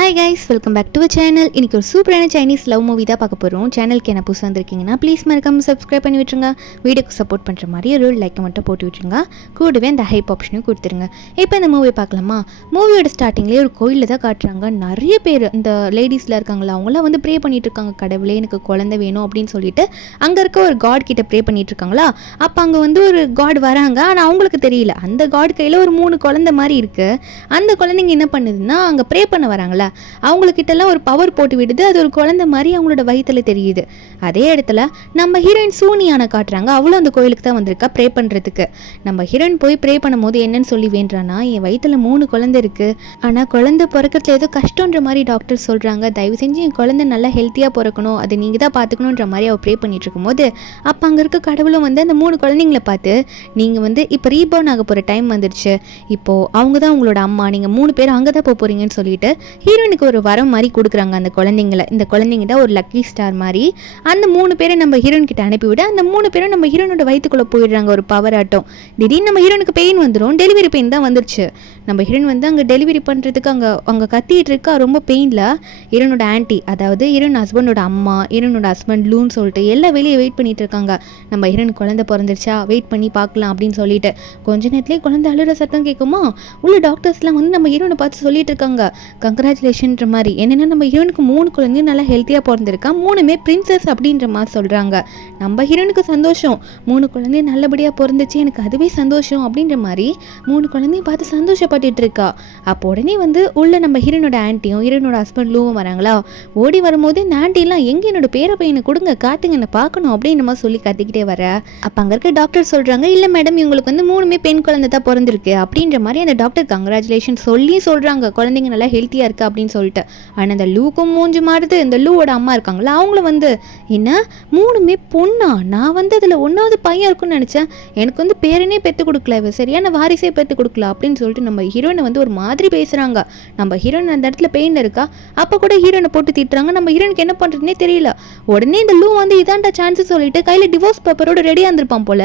Hi guys, welcome back to channel. இன்றைக்கி ஒரு சூப்பரான சைனீஸ் லவ் மூவி தான் பார்க்க போகிறோம். சேனலுக்கு என்ன புதுசாக வந்திருக்கீங்கன்னா ப்ளீஸ் மறக்காமல் சப்ஸ்கிரைப் பண்ணி விட்டுருங்க. வீடியோக்கு சப்போர்ட் பண்ணுற மாதிரி ஒரு லைக்கை மட்டும் போட்டு விட்டுருங்க. கூடவே அந்த ஹைப் ஆப்ஷனையும் கொடுத்துருங்க. இப்போ இந்த மூவி பார்க்கலாமா? மூவியோட ஸ்டார்டிங்லேயே ஒரு கோயிலில் தான் காட்டுறாங்க. நிறைய பேர் இந்த லேடிஸில் இருக்காங்களா, அவங்களாம் வந்து ப்ரே பண்ணிட்டு இருக்காங்க. கடவுளே எனக்கு குழந்தை வேணும் அப்படின்னு சொல்லிட்டு அங்கே இருக்க ஒரு காட் கிட்ட ப்ரே பண்ணிட்டு இருக்காங்களா. அப்போ அங்கே வந்து ஒரு காட் வராங்க. ஆனால் அவங்களுக்கு தெரியல அந்த காட் கையில் ஒரு 3 குழந்தை மாதிரி இருக்குது. அந்த குழந்தைங்க என்ன பண்ணுதுன்னா அங்கே ப்ரே பண்ண வராங்களா, அவங்கக்கிட்டலாம் ஒரு பவர் போட்டு விடுது. அது ஒரு குழந்தை மாதிரி அவங்களோட வயிற்றுல தெரியுது. அதே இடத்துல நம்ம ஹீரோயின் சூனியான காட்டுறாங்க. அவளும் அந்த கோயிலுக்கு தான் வந்திருக்கா ப்ரே பண்ணுறதுக்கு. நம்ம ஹீரோயின் போய் ப்ரே பண்ணும்போது என்னன்னு சொல்லி வேண்டானா, என் வயிற்றுல 3 குழந்தை இருக்குது, ஆனால் குழந்தை பிறக்கிறதுல ஏதோ கஷ்டன்ற மாதிரி டாக்டர் சொல்கிறாங்க. தயவு செஞ்சு என் குழந்தை நல்லா ஹெல்த்தியாக பிறக்கணும், அதை நீங்கள் தான் பார்த்துக்கணுன்ற மாதிரி அவள் ப்ரே பண்ணிட்டு இருக்கும்போது அப்போ அங்கே இருக்க கடவுளும் வந்து அந்த 3 குழந்தைங்களை பார்த்து, நீங்கள் வந்து இப்போ ரீபோர்ன் ஆக போகிற டைம் வந்துடுச்சு, இப்போது அவங்க தான் உங்களோட அம்மா, நீங்கள் 3 பேர் அங்கே தான் போகிறீங்கன்னு சொல்லிட்டு ஹீரோனுக்கு ஒரு வரம் மாதிரி கொடுக்குறாங்க. அந்த குழந்தைங்களை, இந்த குழந்தைங்கிட்ட ஒரு லக்கி ஸ்டார் மாதிரி அந்த 3 பேரை நம்ம ஹீரோன் கிட்ட அனுப்பிவிட அந்த 3 பேரும் நம்ம ஹீரோனோட வயிற்றுக்குள்ளே போயிடுறாங்க. ஒரு பவர் ஆட்டம். திடீர்னு நம்ம ஹீரோனுக்கு பெயின் வந்துடும். டெலிவரி பெயின் தான் வந்துருச்சு. நம்ம ஹீரோன் வந்து அங்கே டெலிவரி பண்ணுறதுக்கு அங்கே கத்திட்டு இருக்கா. ரொம்ப பெயினில் ஹீரோனோட ஆன்ட்டி, அதாவது ஹீரோன் ஹஸ்பண்டோட அம்மா, ஹீரோனோட ஹஸ்பண்ட் லூன்னு சொல்லிட்டு எல்லாம் வெளியே வெயிட் பண்ணிட்டு இருக்காங்க. நம்ம ஹீரோன் குழந்தை பிறந்துருச்சா, வெயிட் பண்ணி பார்க்கலாம் அப்படின்னு சொல்லிட்டு கொஞ்ச நேரத்துலேயே குழந்தை அழுகிற சத்தம் கேட்குமா. உள்ள டாக்டர்ஸ்லாம் வந்து நம்ம ஹீரோனை பார்த்து சொல்லிட்டு இருக்காங்க கங்க்ராச்சுலேஷன்ற மாதிரி. என்னென்னா நம்ம ஹீரோனுக்கு 3 குழந்தையும் நல்லா ஹெல்த்தியாக பிறந்திருக்கா, 3மே பிரின்சஸ் அப்படின்ற மாதிரி சொல்கிறாங்க. நம்ம ஹீரோனுக்கு சந்தோஷம், 3 குழந்தையும் நல்லபடியாக பிறந்துச்சு, எனக்கு அதுவே சந்தோஷம் அப்படின்ற மாதிரி 3 குழந்தையும் பார்த்து சந்தோஷப்பட்டுட்டு இருக்கா. அப்போ உடனே வந்து உள்ள நம்ம ஹீரோனோட ஆன்ட்டியும் ஹீரோனோட ஹஸ்பண்ட் லூவும் வராங்களா. ஓடி வரும்போது இந்த ஆன்ட்டிலாம் எங்கே என்னோட பேர பையனை கொடுங்க, காட்டுங்க, என்ன பார்க்கணும் அப்படின்ற மாதிரி சொல்லி கத்திக்கிட்டே வர அப்போ அங்கே இருக்க டாக்டர் சொல்கிறாங்க, இல்லை மேடம் இவங்களுக்கு வந்து 3மே பெண் குழந்தை தான் பிறந்திருக்கு அப்படின்ற மாதிரி அந்த டாக்டர் கங்க்ராச்சுலேஷன் சொல்லி சொல்கிறாங்க, குழந்தைங்க நல்லா ஹெல்த்தியாக இருக்குது அப்படின்னு சொல்லிட்டு. ஆனால் இந்த லூக்கும் மூஞ்சி மாறுது. இந்த லூவோட அம்மா இருக்காங்களா, அவங்கள வந்து என்ன 3மே பொண்ணா, நான் வந்து அதில் 1வது பையன் இருக்குன்னு நினச்சேன், எனக்கு வந்து பேரனே பெற்று கொடுக்கல, இவ சரியான வாரிசே பெற்று கொடுக்கல அப்படின்னு சொல்லிட்டு நம்ம ஹீரோனை வந்து ஒரு மாதிரி பேசுகிறாங்க. நம்ம ஹீரோயின் அந்த இடத்துல பெயினில் இருக்கா. அப்போ கூட ஹீரோனை போட்டு திட்டுறாங்க. நம்ம ஹீரோனுக்கு என்ன பண்ணுறதுனே தெரியல. உடனே இந்த லூ வந்து இதான்டா சான்ஸ் சொல்லிட்டு கையில் டிவோர்ஸ் பேப்பரோட ரெடியாக இருந்திருப்பான் போல.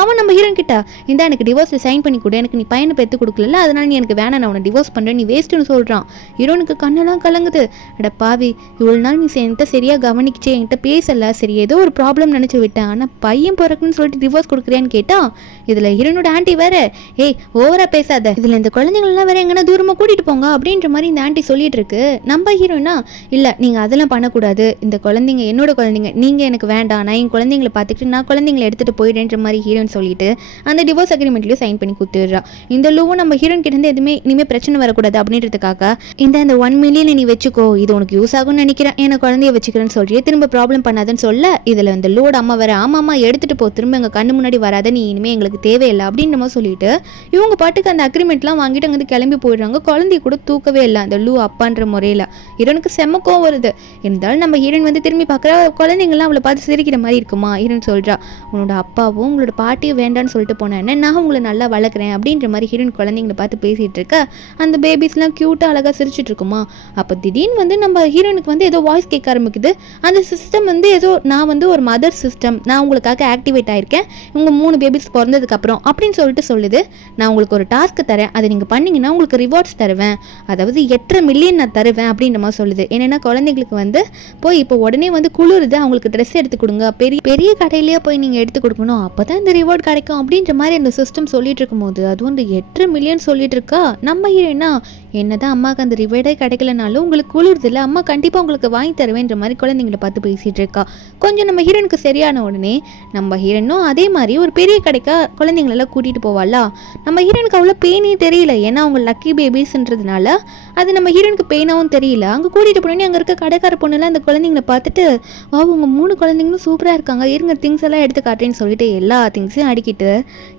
அவன் நம்ம ஹீரோன் கிட்ட, இந்த எனக்கு டிவோர்ஸில் சைன் பண்ணி கொடு, எனக்கு நீ பையனை பெற்று கொடுக்கல, அதனால நீ எனக்கு வேணாம், நான் உன்னை டிவோர்ஸ் பண்ணுறேன், நீ வேஸ்ட்டுன்னு சொல்கிறான். ஹீரோனுக்கு கண்ணெல்லாம் கலங்குது. அட பாவி, இவ்வளோ நாள் நீ என்கிட்ட சரியாக கவனிக்கிச்சே, என்கிட்ட பேசலை, சரி ஏதோ ஒரு ப்ராப்ளம் நினச்சி விட்டேன், ஆனால் பையன் பிறக்குன்னு சொல்லிட்டு டிவோர்ஸ் கொடுக்குறியான்னு கேட்டா இதில் ஹீரோனோட ஆன்ட்டி வேற, ஏய் ஓவரா பேசாத, இதில் இந்த குழந்தைங்களெலாம் வேற எங்கன்னா தூரமாக கூட்டிகிட்டு போங்க அப்படின்ற மாதிரி இந்த ஆன்ட்டி சொல்லிட்டு இருக்கு. நம்ம ஹீரோனா, இல்லை நீங்கள் அதெல்லாம் பண்ணக்கூடாது, இந்த குழந்தைங்க என்னோட குழந்தைங்க, நீங்கள் எனக்கு வேண்டாம், நான் என் குழந்தைங்களை பார்த்துக்கிட்டு நான் குழந்தைங்களை எடுத்துகிட்டு போயிடுன்ற மாதிரி ஹீரோன்னு சொல்லிட்டு அந்த டிவோர்ஸ் அக்ரிமெண்ட்லேயும் சைன் பண்ணி கொடுத்துடுறா. இந்த லூவும் நம்ம ஹீரோன் கிட்ட இருந்து எதுவுமே இனிமேல் பிரச்சனை வரக்கூடாது அப்படின்றதுக்காக இந்த 1 மில்லியன் நீ வச்சுக்கோ, இது உனக்கு யூஸ் ஆகும்னு நினைக்கிறேன், எனக்கு குழந்தைய வச்சுக்கிறேன்னு சொல்றியே, திரும்ப ப்ராப்ளம் பண்ணாதுன்னு சொல்ல இதில் இந்த லோட அம்மா வேற, ஆமாம்மா எடுத்துகிட்டு போ, திரும்ப எங்கள் கண்ணு முன்னாடி வராத, நீ இனிமேல் எங்களுக்கு தேவையில்லை அப்படின்ற மாதிரி சொல்லிட்டு இவங்க பாட்டுக்கு அந்த அக்ரிமெண்ட்லாம் வாங்கிட்டு அங்கேருந்து கிளம்பி போயிடுறாங்க. குழந்தைய கூட தூக்கவே இல்லை அந்த லூ அப்பான்ற முறையில். ஹீரோனுக்கு செம்மக்கம் வருது. இருந்தாலும் நம்ம ஹீரோன் வந்து திரும்பி பார்க்குற குழந்தைங்கள்லாம் அவளை பார்த்து சிரிக்கிற மாதிரி இருக்குமா. ஹீரோன் சொல்கிறா, உன்னோட அப்பாவும் உங்களோட பாட்டியும் வேண்டான்னு சொல்லிட்டு போனேன், நான் உங்களை நல்லா வளர்க்குறேன் அப்படின்ற மாதிரி ஹீரோன் குழந்தைங்களை பார்த்து பேசிகிட்டு இருக்க. அந்த பேபிஸ்லாம் க்யூட்டாக அழகாக சிரிச்சிட்டு இருக்குமா. அப்போ திடீர்னு வந்து நம்ம ஹீரோனுக்கு வந்து ஏதோ வாய்ஸ் கேட்க ஆரம்பிக்குது. அந்த சிஸ்டம் வந்து ஏதோ, நான் வந்து ஒரு மதர் சிஸ்டம், நான் உங்களுக்காக ஆக்டிவேட் ஆகிருக்கேன் உங்கள் 3 பேபிஸ் பிறந்ததுக்கப்புறம் அப்படின்னு சொல்லிட்டு சொல்லுது. நான் உங்களுக்கு ஒரு டாஸ்க்கு தரேன், அதை நீங்கள் பண்ணிங்கன்னா உங்களுக்கு ரிவார்ட்ஸ் தருவேன், அதாவது 8.5 மில்லியன் நான் தருவேன் அப்படின்ற மாதிரி சொல்லுது. என்னென்னா குழந்தைங்களுக்கு வந்து போய் இப்போ உடனே வந்து குளிருது, அவங்களுக்கு ட்ரெஸ் எடுத்து கொடுங்க, பெரிய பெரிய கடையிலேயே போய் நீங்கள் எடுத்து கொடுக்கணும், அப்போ தான் இந்த ரிவார்ட் கிடைக்கும் அப்படின்ற மாதிரி அந்த சிஸ்டம் சொல்லிட்டு இருக்கும்போது அது வந்து 8.5 மில்லியன் சொல்லிட்டு இருக்கா. நம்ம ஹீரோனா, என்னதான் அம்மாவுக்கு அந்த ரிவார்டே கிடைக்கலனாலும் உங்களுக்கு குளிர்து இல்லை, அம்மா கண்டிப்பாக உங்களுக்கு வாங்கி தருவேன்ற மாதிரி குழந்தைங்களை பார்த்து பேசிகிட்டு இருக்கா. கொஞ்சம் நம்ம ஹீரோனுக்கு சரியான உடனே நம்ம ஹீரோனும் அதே மாதிரி ஒரு பெரிய கடைக்கா குழந்தைங்களெல்லாம் கூட்டிகிட்டு போவாளா. நம்ம ஹீரோனுக்கு அவ்வளோ பெயினே தெரியல, ஏன்னா அவங்க லக்கி பேபிஸ்ன்றதுனால அது நம்ம ஹீரோனுக்கு பெயினாகவும் தெரியல. அங்கே கூட்டிகிட்டு போனோன்னே அங்கே இருக்க கடைக்கார பொண்ணுலாம் அந்த குழந்தைங்களை பார்த்துட்டு, வா உங்கள் 3 குழந்தைங்களும் சூப்பராக இருக்காங்க, இருங்க திங்ஸ் எல்லாம் எடுத்து காட்டுறேன்னு சொல்லிட்டு எல்லா திங்ஸையும் அடிக்கிட்டு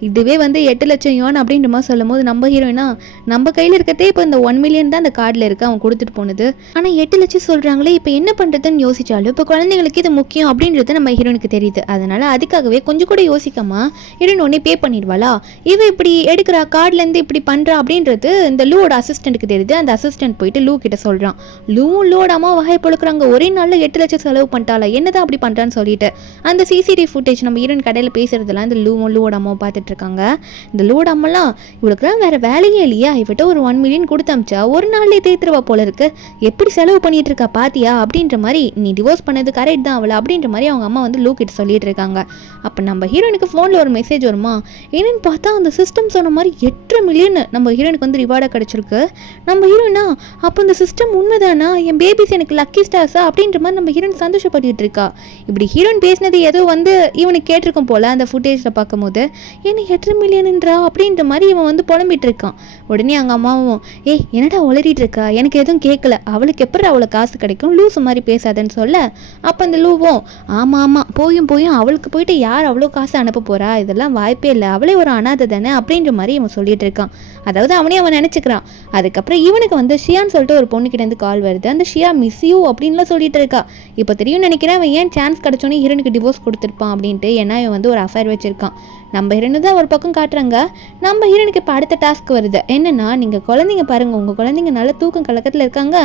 இதுவே வந்து 8 லட்சம் யோன் அப்படின்ற மாதிரி சொல்லும் போது நம்ம ஹீரோயினா, நம்ம கையில் இருக்கதே இப்போ இந்த 1 மில்லியன் தான் அந்த கார்டில் இருக்குது அவன் கொடுத்துட்டு போனது, ஆனால் 8 லட்சம் சொல்கிறாங்களே, இப்போ என்ன பண்ணுறதுன்னு யோசிச்சாலும் இப்போ குழந்தைங்களுக்கு இது முக்கியம் அப்படின்றது நம்ம ஹீரோனுக்கு தெரியுது. அதனால் அதுக்காகவே கொஞ்சம் கூட யோசிக்காமல் ஹீரோயின் உடனே பே பண்ணிடுவாளா. இவ இப்படி எடுக்கிறா கார்ட்லேருந்து இப்படி பண்ணுறா அப்படின்றது இந்த லூவோட அசிஸ்டண்ட்டுக்கு தெரியுது. அந்த அசிஸ்டன்ட் போயிட்டு லூ கிட்ட சொல்கிறான். லூவும் லூவோட அம்மா வாயை பழுக்கிறாங்க, ஒரே நாளில் 8 லட்சம் செலவு பண்ணிட்டாளா, என்னதான் அப்படி பண்ணுறான்னு சொல்லிட்டு அந்த சிசிடிவி ஃபுட்டேஜ் நம்ம ஹீரோயின் கடையில் பேசுறதுலாம் இந்த லூவோட அம்மாவை பார்த்துட்டு இருக்காங்க. இந்த லூவோட அம்மாலாம், இவளுக்குலாம் வேறு வேலையே இல்லையா, இவட்ட ஒரு 1 மில்லியன் கொடுத்து கொடுத்து அமிச்சா ஒரு நாள்லேயே தேத்துருவா போல இருக்கு, எப்படி செலவு பண்ணிட்டு இருக்கா பாத்தியா அப்படின்ற மாதிரி, நீ டிவோர்ஸ் பண்ணது கரெக்ட் தான் அவளை அப்படின்ற மாதிரி அவங்க அம்மா வந்து லூ கிட்ட சொல்லிட்டு இருக்காங்க. அப்போ நம்ம ஹீரோனுக்கு ஃபோனில் ஒரு மெசேஜ் வருமா, என்னன்னு பார்த்தா அந்த சிஸ்டம் சொன்ன மாதிரி 8 மில்லியன் நம்ம ஹீரோனுக்கு வந்து ரிவார்டாக கிடச்சிருக்கு. நம்ம ஹீரோனா அப்போ இந்த சிஸ்டம் உண்மைதானா, என் பேபிஸ் எனக்கு லக்கி ஸ்டார்ஸா அப்படின்ற மாதிரி நம்ம ஹீரோன் சந்தோஷப்பட்டு இருக்கா. இப்படி ஹீரோன் பேசினது ஏதோ வந்து இவனுக்கு கேட்டிருக்கும் போல அந்த ஃபுட்டேஜில் பார்க்கும்போது, என்ன 8 மில்லியன்ன்றா அப்படின்ற மாதிரி இவன் வந்து புலம்பிட்டு இருக்கான். உடனே அவங்க அம்மாவும், என்னடா உளறிட்டு இருக்கா, எனக்கு எதுவும் கேட்கல, அவளுக்கு எப்படி அவளை காசு கிடைக்கும், லூசு மாதிரி பேசாதன்னு சொல்ல, அப்போ அந்த லூவும் ஆமாம் போயும் அவளுக்கு போயிட்டு யார் அவ்வளோ காசு அனுப்ப போறா, இதெல்லாம் வாய்ப்பே இல்லை, அவளே ஒரு அனாதை தானே அப்படின்ற மாதிரி இவன் சொல்லிட்டு இருக்கான். அதாவது அவன் நினைச்சுக்கிறான். அதுக்கப்புறம் இவனுக்கு வந்து ஷியான்னு சொல்லிட்டு ஒரு பொண்ணுக்கிட்ட இருந்து கால் வருது. அந்த ஷியா மிஸ் யூ அப்படின்லாம் சொல்லிட்டு இருக்கா. இப்போ தெரியும் நினைக்கிறேன் அவன் ஏன் சான்ஸ் கிடைச்சோன்னே ஹீரோனுக்கு டிவோர்ஸ் கொடுத்துருப்பான் அப்படின்ட்டு. ஏன்னா இவன் வந்து ஒரு அஃபேர் வச்சிருக்கான். நம்ம ஹீரோனு தான் ஒரு பக்கம் காட்டுறாங்க. நம்ம ஹீரோனுக்கு இப்போ அடுத்த டாஸ்க் வருது. என்னன்னா, நீங்கள் குழந்தைங்க பாருங்க, உங்கள் குழந்தைங்க நல்ல தூக்கம் கலக்கத்தில் இருக்காங்க,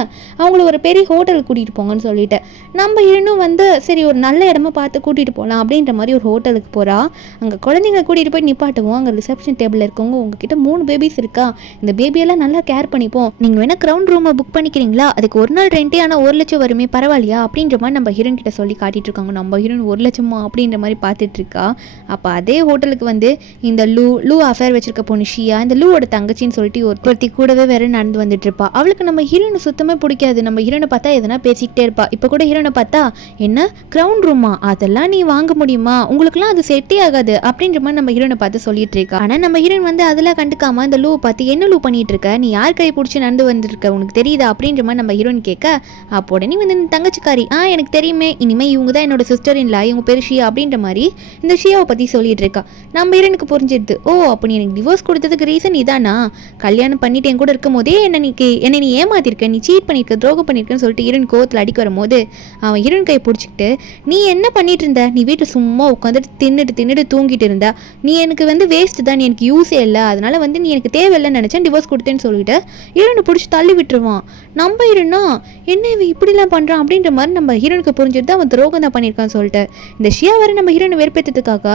அவங்கள ஒரு பெரிய ஹோட்டலுக்கு கூட்டிகிட்டு போங்கன்னு சொல்லிட்டு நம்ம ஹீரோனும் வந்து சரி ஒரு நல்ல இடமா பார்த்து கூட்டிகிட்டு போகலாம் அப்படின்ற மாதிரி ஒரு ஹோட்டலுக்கு போகிறா. அங்கே குழந்தைங்களை கூட்டிகிட்டு போய் நிப்பாட்டுவோம். அங்கே ரிசப்ஷன் டேபிளில் இருக்கவங்க, உங்ககிட்ட 3 பேபிஸ் இருக்கா, இந்த பேபியெல்லாம் நல்லா கேர் பண்ணிப்போம், நீங்கள் வேணால் க்ரௌண்ட் ரூமை புக் பண்ணிக்கிறீங்களா, அதுக்கு ஒரு நாள் ரெண்டே ஆனால் 1 லட்சம் வருமே, பரவாயில்லையா அப்படின்ற மாதிரி நம்ம ஹீரோன் கிட்ட சொல்லி காட்டிட்டு இருக்காங்க. நம்ம ஹீரோன் 1 லட்சமா அப்படின்ற மாதிரி பார்த்துட்டு இருக்கா. அப்போ அதே ஹோட்டலுக்கு வந்து இந்த லூ அஃபேர் வச்சிருக்க பொண்ணு ஷியா, இந்த லூவோட தங்கச்சின்னு சொல்லிட்டு ஒருத்தி கூடவே வேற நடந்து வந்துட்டு இருப்பா. அவளுக்கு நம்ம ஹீரோனை சுத்தமே பிடிக்காது. நம்ம ஹீரோனை பார்த்தா எதனா பேசிக்கிட்டே இருப்பா. இப்போ கூட ஹீரோனை பார்த்தா, என்ன கிரவுண்ட் ரூமா, அதெல்லாம் நீ வாங்க முடியுமா, உங்களுக்குலாம் அது செட்டே ஆகாது அப்படின்ற மாதிரி நம்ம ஹீரோனை பார்த்து சொல்லிட்டு இருக்கா. ஆனால் நம்ம ஹீரோன் வந்து அதெல்லாம் கண்டுக்காம இந்த லூ பார்த்து, என்ன லூ பண்ணிட்டு இருக்க, நீ யார் கை பிடிச்சி நடந்து வந்துருக்க, உனக்கு தெரியுதா அப்படின்ற மாதிரி நம்ம ஹீரோன் கேட்க, அப்போ உடனே வந்து இந்த தங்கச்சிக்காரி, எனக்கு தெரியுமே, இனிமே இவங்க தான் என்னோட சிஸ்டர் இல்ல, இவங்க பேர் ஷியா அப்படின்ற மாதிரி இந்த ஷியாவை பற்றி சொல்லிட்டு இருக்கா. நம்ம ஹீரோனுக்கு புரிஞ்சிடுது. அப்போ நீ எனக்கு டிவோர்ஸ் கொடுத்ததுக்கு ரீசன் இதானா, கல்யாணம் பண்ணிட்டு என் கூட இருக்கும் போதே என்னை நீ ஏமாத்திருக்க, நீ சீட் பண்ணியிருக்க, துரோகம் பண்ணியிருக்கன்னு சொல்லிட்டு ஹீரோன் கோவத்தில் அடிக்க வரும்போது அவன் ஹீரோன் கை பிடிச்சிக்கிட்டு, நீ என்ன பண்ணிட்டு இருந்த, நீ வீட்டில் சும்மா உட்காந்துட்டு தின்னுட்டு தூங்கிட்டு இருந்தா, நீ எனக்கு வந்து வேஸ்ட் தான், நீ எனக்கு யூஸே இல்லை, அதனால வந்து நீ எனக்கு தேவையில்லைன்னு நினச்சேன், டிவோர்ஸ் கொடுத்தேன்னு சொல்லிட்டு ஹீரோனை பிடிச்சி தள்ளி விட்டுருவான். நம்ம ஹீரோனா என்ன இவன் இப்படிலாம் பண்ணுறான் அப்படின்ற மாதிரி நம்ம ஹீரோனுக்கு புரிஞ்சுட்டு அவன் துரோகம் தான் பண்ணியிருக்கான்னு சொல்லிட்டு இந்த ஷியா வர நம்ம ஹீரோனை வெறுப்பேற்றதுக்காக,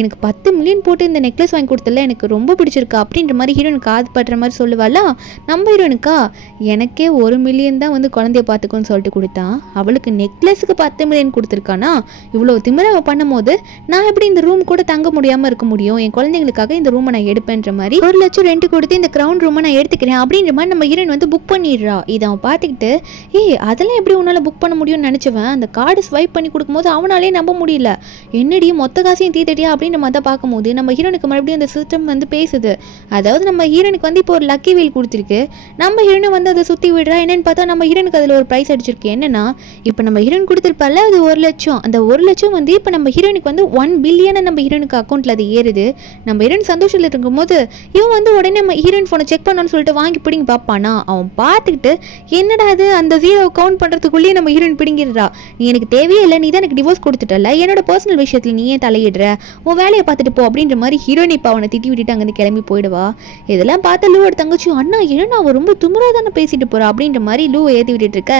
எனக்கு 10 மில்லியன் போட்டு இந்த நெக்லஸ் வாங்கி கொடுத்தல எனக்கு ரொம்ப பிடிச்சிருக்கா அப்படின்ற மாதிரி ஹீரோனுக்கு ஆதப்படுற மாதிரி சொல்லுவாளா. நம்ம ஹீரோனுக்கா, எனக்கே 1 மில்லியன் தான் வந்து குழந்தைய பார்த்துக்கோன்னு சொல்லிட்டு கொடுத்தான், அவளுக்கு நெக்லஸுக்கு 10 மில்லியன் கொடுத்துருக்கானா, இவ்வளோ திமிர அவன் பண்ணும் போது நான் எப்படி இந்த ரூம் கூட தங்க முடியாமல் இருக்க முடியும், என் குழந்தைங்களுக்காக இந்த ரூமை நான் எடுப்பேன்ற மாதிரி 1 லட்சம் ரெண்ட் கொடுத்து இந்த கிரவுண்ட் ரூமை நான் எடுத்துக்கிறேன் அப்படின்ற மாதிரி நம்ம ஹீரோன் வந்து புக் பண்ணிடுறா. இதை அவன் பார்த்துக்கிட்டு, அதெல்லாம் எப்படி உன்னால் புக் பண்ண முடியும்னு நினச்சவன் அந்த கார்டு ஸ்வைப் பண்ணி கொடுக்கும்போது அவனாலே நம்ப முடியல, என்னடி மொத்த காசையும் தீத்தட்டியா அப்படின்ற மாதிரி தான் பார்க்கும்போது நம்ம ஹீரோனுக்கு மறுபடியும் அந்த சிஸ்டம் வந்து பேசுது. அதாவது நம்ம ஹீரோனுக்கு வந்து இப்போ ஒரு லக்கி வீல் கொடுத்துருக்கு, நம்ம ஹீரோனை வந்து அதை சுற்றி விடுறா. என்னன்னு பார்த்தா நம்ம ஹீரோனுக்கு அதில் ஒரு ப்ரைஸ் அடிச்சிருக்கு. என்னன்னா, இப்போ நம்ம ஹீரோன் கொடுத்துருப்பால அது 1 லட்சம், அந்த 1 லட்சம் வந்து இப்போ நம்ம ஹீரோனுக்கு வந்து 1 பில்லியனை நம்ம ஹீரோனுக்கு அக்கௌண்ட்டில் அது ஏறுது. நம்ம ஹீரோன் சந்தோஷத்தில் இருக்கும்போது இவன் வந்து உடனே நம்ம ஹீரோயின் ஃபோனை செக் பண்ணான்னு சொல்லிட்டு வாங்கி பிடிங்கி பார்ப்பானா. அவன் பார்த்துக்கிட்டு, என்னடா அது, அந்த 0 கவுண்ட் பண்ணுறதுக்குள்ளேயே நம்ம ஹீரோயின் பிடிங்கிடுறா. நீ எனக்கு தேவையே இல்லை, நீ தான் எனக்கு டிவோர்ஸ் கொடுத்துட்டல, என்னோட பர்சனல் விஷயத்தில் நீ ஏன் தலையிடுற, உன் வேலையை பார்த்துட்டு போ அப்படின்ற மாதிரி ஹீரோயின் இப்போ அவனை திட்டி விட்டுட்டு அங்கேருந்து கிளம்பி போயிடுவா. இதெல்லாம் பார்த்து லூவோட தங்கச்சி, அண்ணா ஏன்னா அவன் ரொம்ப துமுறா தானே பேசிட்டு போறா அப்படின்ற மாதிரி லூவை ஏற்றி விட்டுட்டு இருக்க.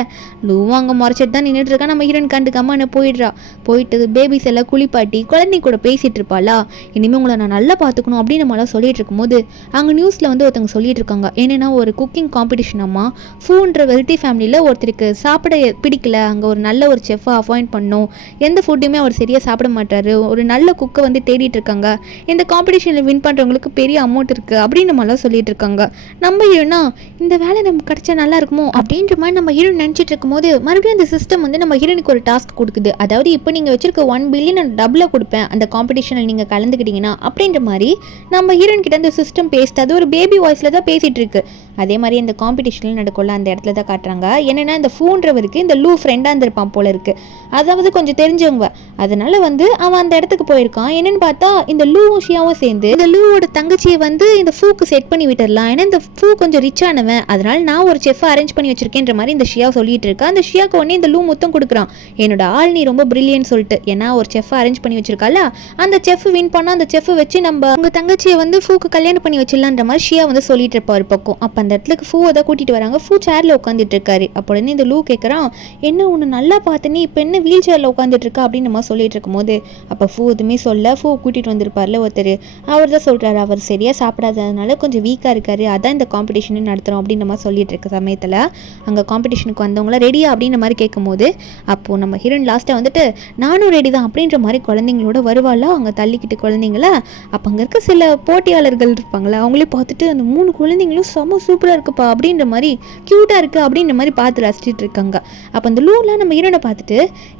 லூவும் அங்கே முறைச்சிட்டு தான் நின்றுட்டு இருக்கா. நம்ம ஹீரோயின் கண்டுக்காம என்ன போயிடுறா. போயிட்டு பேபிஸ் எல்லாம் குளிப்பாட்டி குழந்தை கூட பேசிட்டு இருப்பாளா, இனிமேல் உங்களை நான் நல்லா பார்த்துக்கணும் அப்படின்னு நம்மளாம் சொல்லிட்டு இருக்கும்போது அங்கே நியூஸில் வந்து ஒருத்தவங்க சொல்லிட்டு இருக்காங்க, என்னென்னா ஒரு குக்கிங் காம்படிஷன் அம்மா, ஃபூன்ற வெல்த்தி ஃபேமிலியில் ஒருத்தருக்கு சாப்பிட பிடிக்கல, அங்கே ஒரு நல்ல ஒரு செஃப்பை அப்பாயிண்ட் பண்ணோம், எந்த ஃபுட்டுமே அவர் சரியாக சாப்பிட மாட்டார், ஒரு நல்ல குக்கை வந்து தேடிட்டு இருக்காங்க, இந்த காம்படிஷனில் வின் பண்ணுறவங்களுக்கு பெரிய அமௌண்ட் இருக்குது அப்படின்னு நம்மளாம் சொல்லிட்டு இருக்காங்க. நம்ம ஹீரோனா இந்த வேலை நமக்கு கிடைச்சா நல்லா இருக்குமோ அப்படின்ற மாதிரி நம்ம ஹீரோ நினச்சிட்டு இருக்கும்போது மறுபடியும் அந்த சிஸ்டம் வந்து நம்ம ஹீரோனுக்கு ஒரு டாஸ்க் கொடுக்குது. அதாவது இப்போ நீங்கள் வச்சிருக்க 1 பில்லியன் டபுளாக கொடுப்பேன் அந்த காம்படிஷனில் நீங்கள் கலந்துக்கிட்டீங்கன்னா அப்படின்ற மாதிரி நம்ம ஹீரோன் கிட்ட அந்த சிஸ்டம் பேசிட்டு அது ஒரு பேபி வாய்ஸில் தான் பேசிகிட்டு இருக்கு. அதே மாதிரி இந்த காம்படிஷனில் நடக்கல அந்த இடத்துல தான் காட்டுறாங்க. என்னென்னா இந்த ஃபோன்றவருக்கு இந்த லூ ஃப்ரெண்டாக இருந்திருப்பான் போல இருக்கு, அதாவது கொஞ்சம் தெரிஞ்சவங்க, அதனால வந்து அவன் அந்த இடத்துக்கு போயிருக்கான். என்னன்னு பார்த்தா இந்த லூவும் ஷியாவும் சேர்ந்து இந்த லூவோட தங்கச்சியை வந்து இந்த ஃபூக்கு செட் பண்ணி விட்டுடலாம், ஏன்னா இந்த ஃபூ கொஞ்சம் ரிச்சானவன், அதனால நான் ஒரு செஃப் அரேஞ்ச் பண்ணி வச்சிருக்கேன்ற மாதிரி இந்த ஷியா சொல்லிட்டு இருக்கா. அந்த ஷியாவுக்கு உடனே இந்த லூ முத்தம் கொடுக்குறான், என்னோட ஆள் நீ ரொம்ப பிரில்லியன்ட் சொல்லிட்டு, ஏன்னா ஒரு செஃப் அரேஞ்ச் பண்ணி வச்சிருக்கால, அந்த செஃப் வின் பண்ணா அந்த செஃப் வச்சு நம்ம உங்க தங்கச்சியை வந்து ஃபூக்கு கல்யாணம் பண்ணி வச்சிடலான்ற மாதிரி ஷியா வந்து சொல்லிட்டு இருப்பா ஒரு பக்கம். அப்போ அந்த இடத்துக்கு ஃபூவை தான் கூட்டிட்டு வராங்க. ஃபூ சேர்ல உட்காந்துட்டு இருக்காரு. அப்போ உடனே இந்த லூ கேட்குறான், என்ன உன்னை நல்லா பார்த்தனே இப்போ என்ன வீல் சேரில் உட்காந்துட்டு இருக்கா அப்படின்னு நம்ம சொல்லிட்டு இருக்கும்போது அப்போ ஃபூ எதுவுமே சொல்ல ஃபூ கூட்டிகிட்டு வந்திருப்பார்ல ஒருத்தர், அவர் தான் சொல்கிறாரு அவர் சரியாக சாப்பிடாததுனால கொஞ்சம் வீக்காக இருக்காரு, அதான் இந்த காம்படிஷன் நடத்துகிறோம் அப்படின்னு நம்ம சொல்லிட்டு இருக்க சமயத்தில் அங்கே காம்படிஷனுக்கு வந்தவங்கள ரெடியா அப்படின்ற மாதிரி கேட்கும்போது அப்போது நம்ம ஹீரோயின் லாஸ்ட்டாக வந்துட்டு நானும் ரெடி தான் அப்படின்ற மாதிரி குழந்தைங்களோட வருவாளா அங்கே தள்ளிக்கிட்டு குழந்தைங்கள. அப்போ அங்கே இருக்க சில போட்டியாளர்கள் இருப்பாங்களா அவங்களே பார்த்துட்டு அந்த 3 குழந்தைங்களும் செம்ம சூப்பராக இருக்குப்பா அப்படின்ற மாதிரி க்யூட்டாக இருக்குது அப்படின்ற மாதிரி பார்த்து ரசிச்சுட்டு இருக்காங்க. அப்போ அந்த லூலாம் நம்ம ஹீரோனை பார்த்துட்டு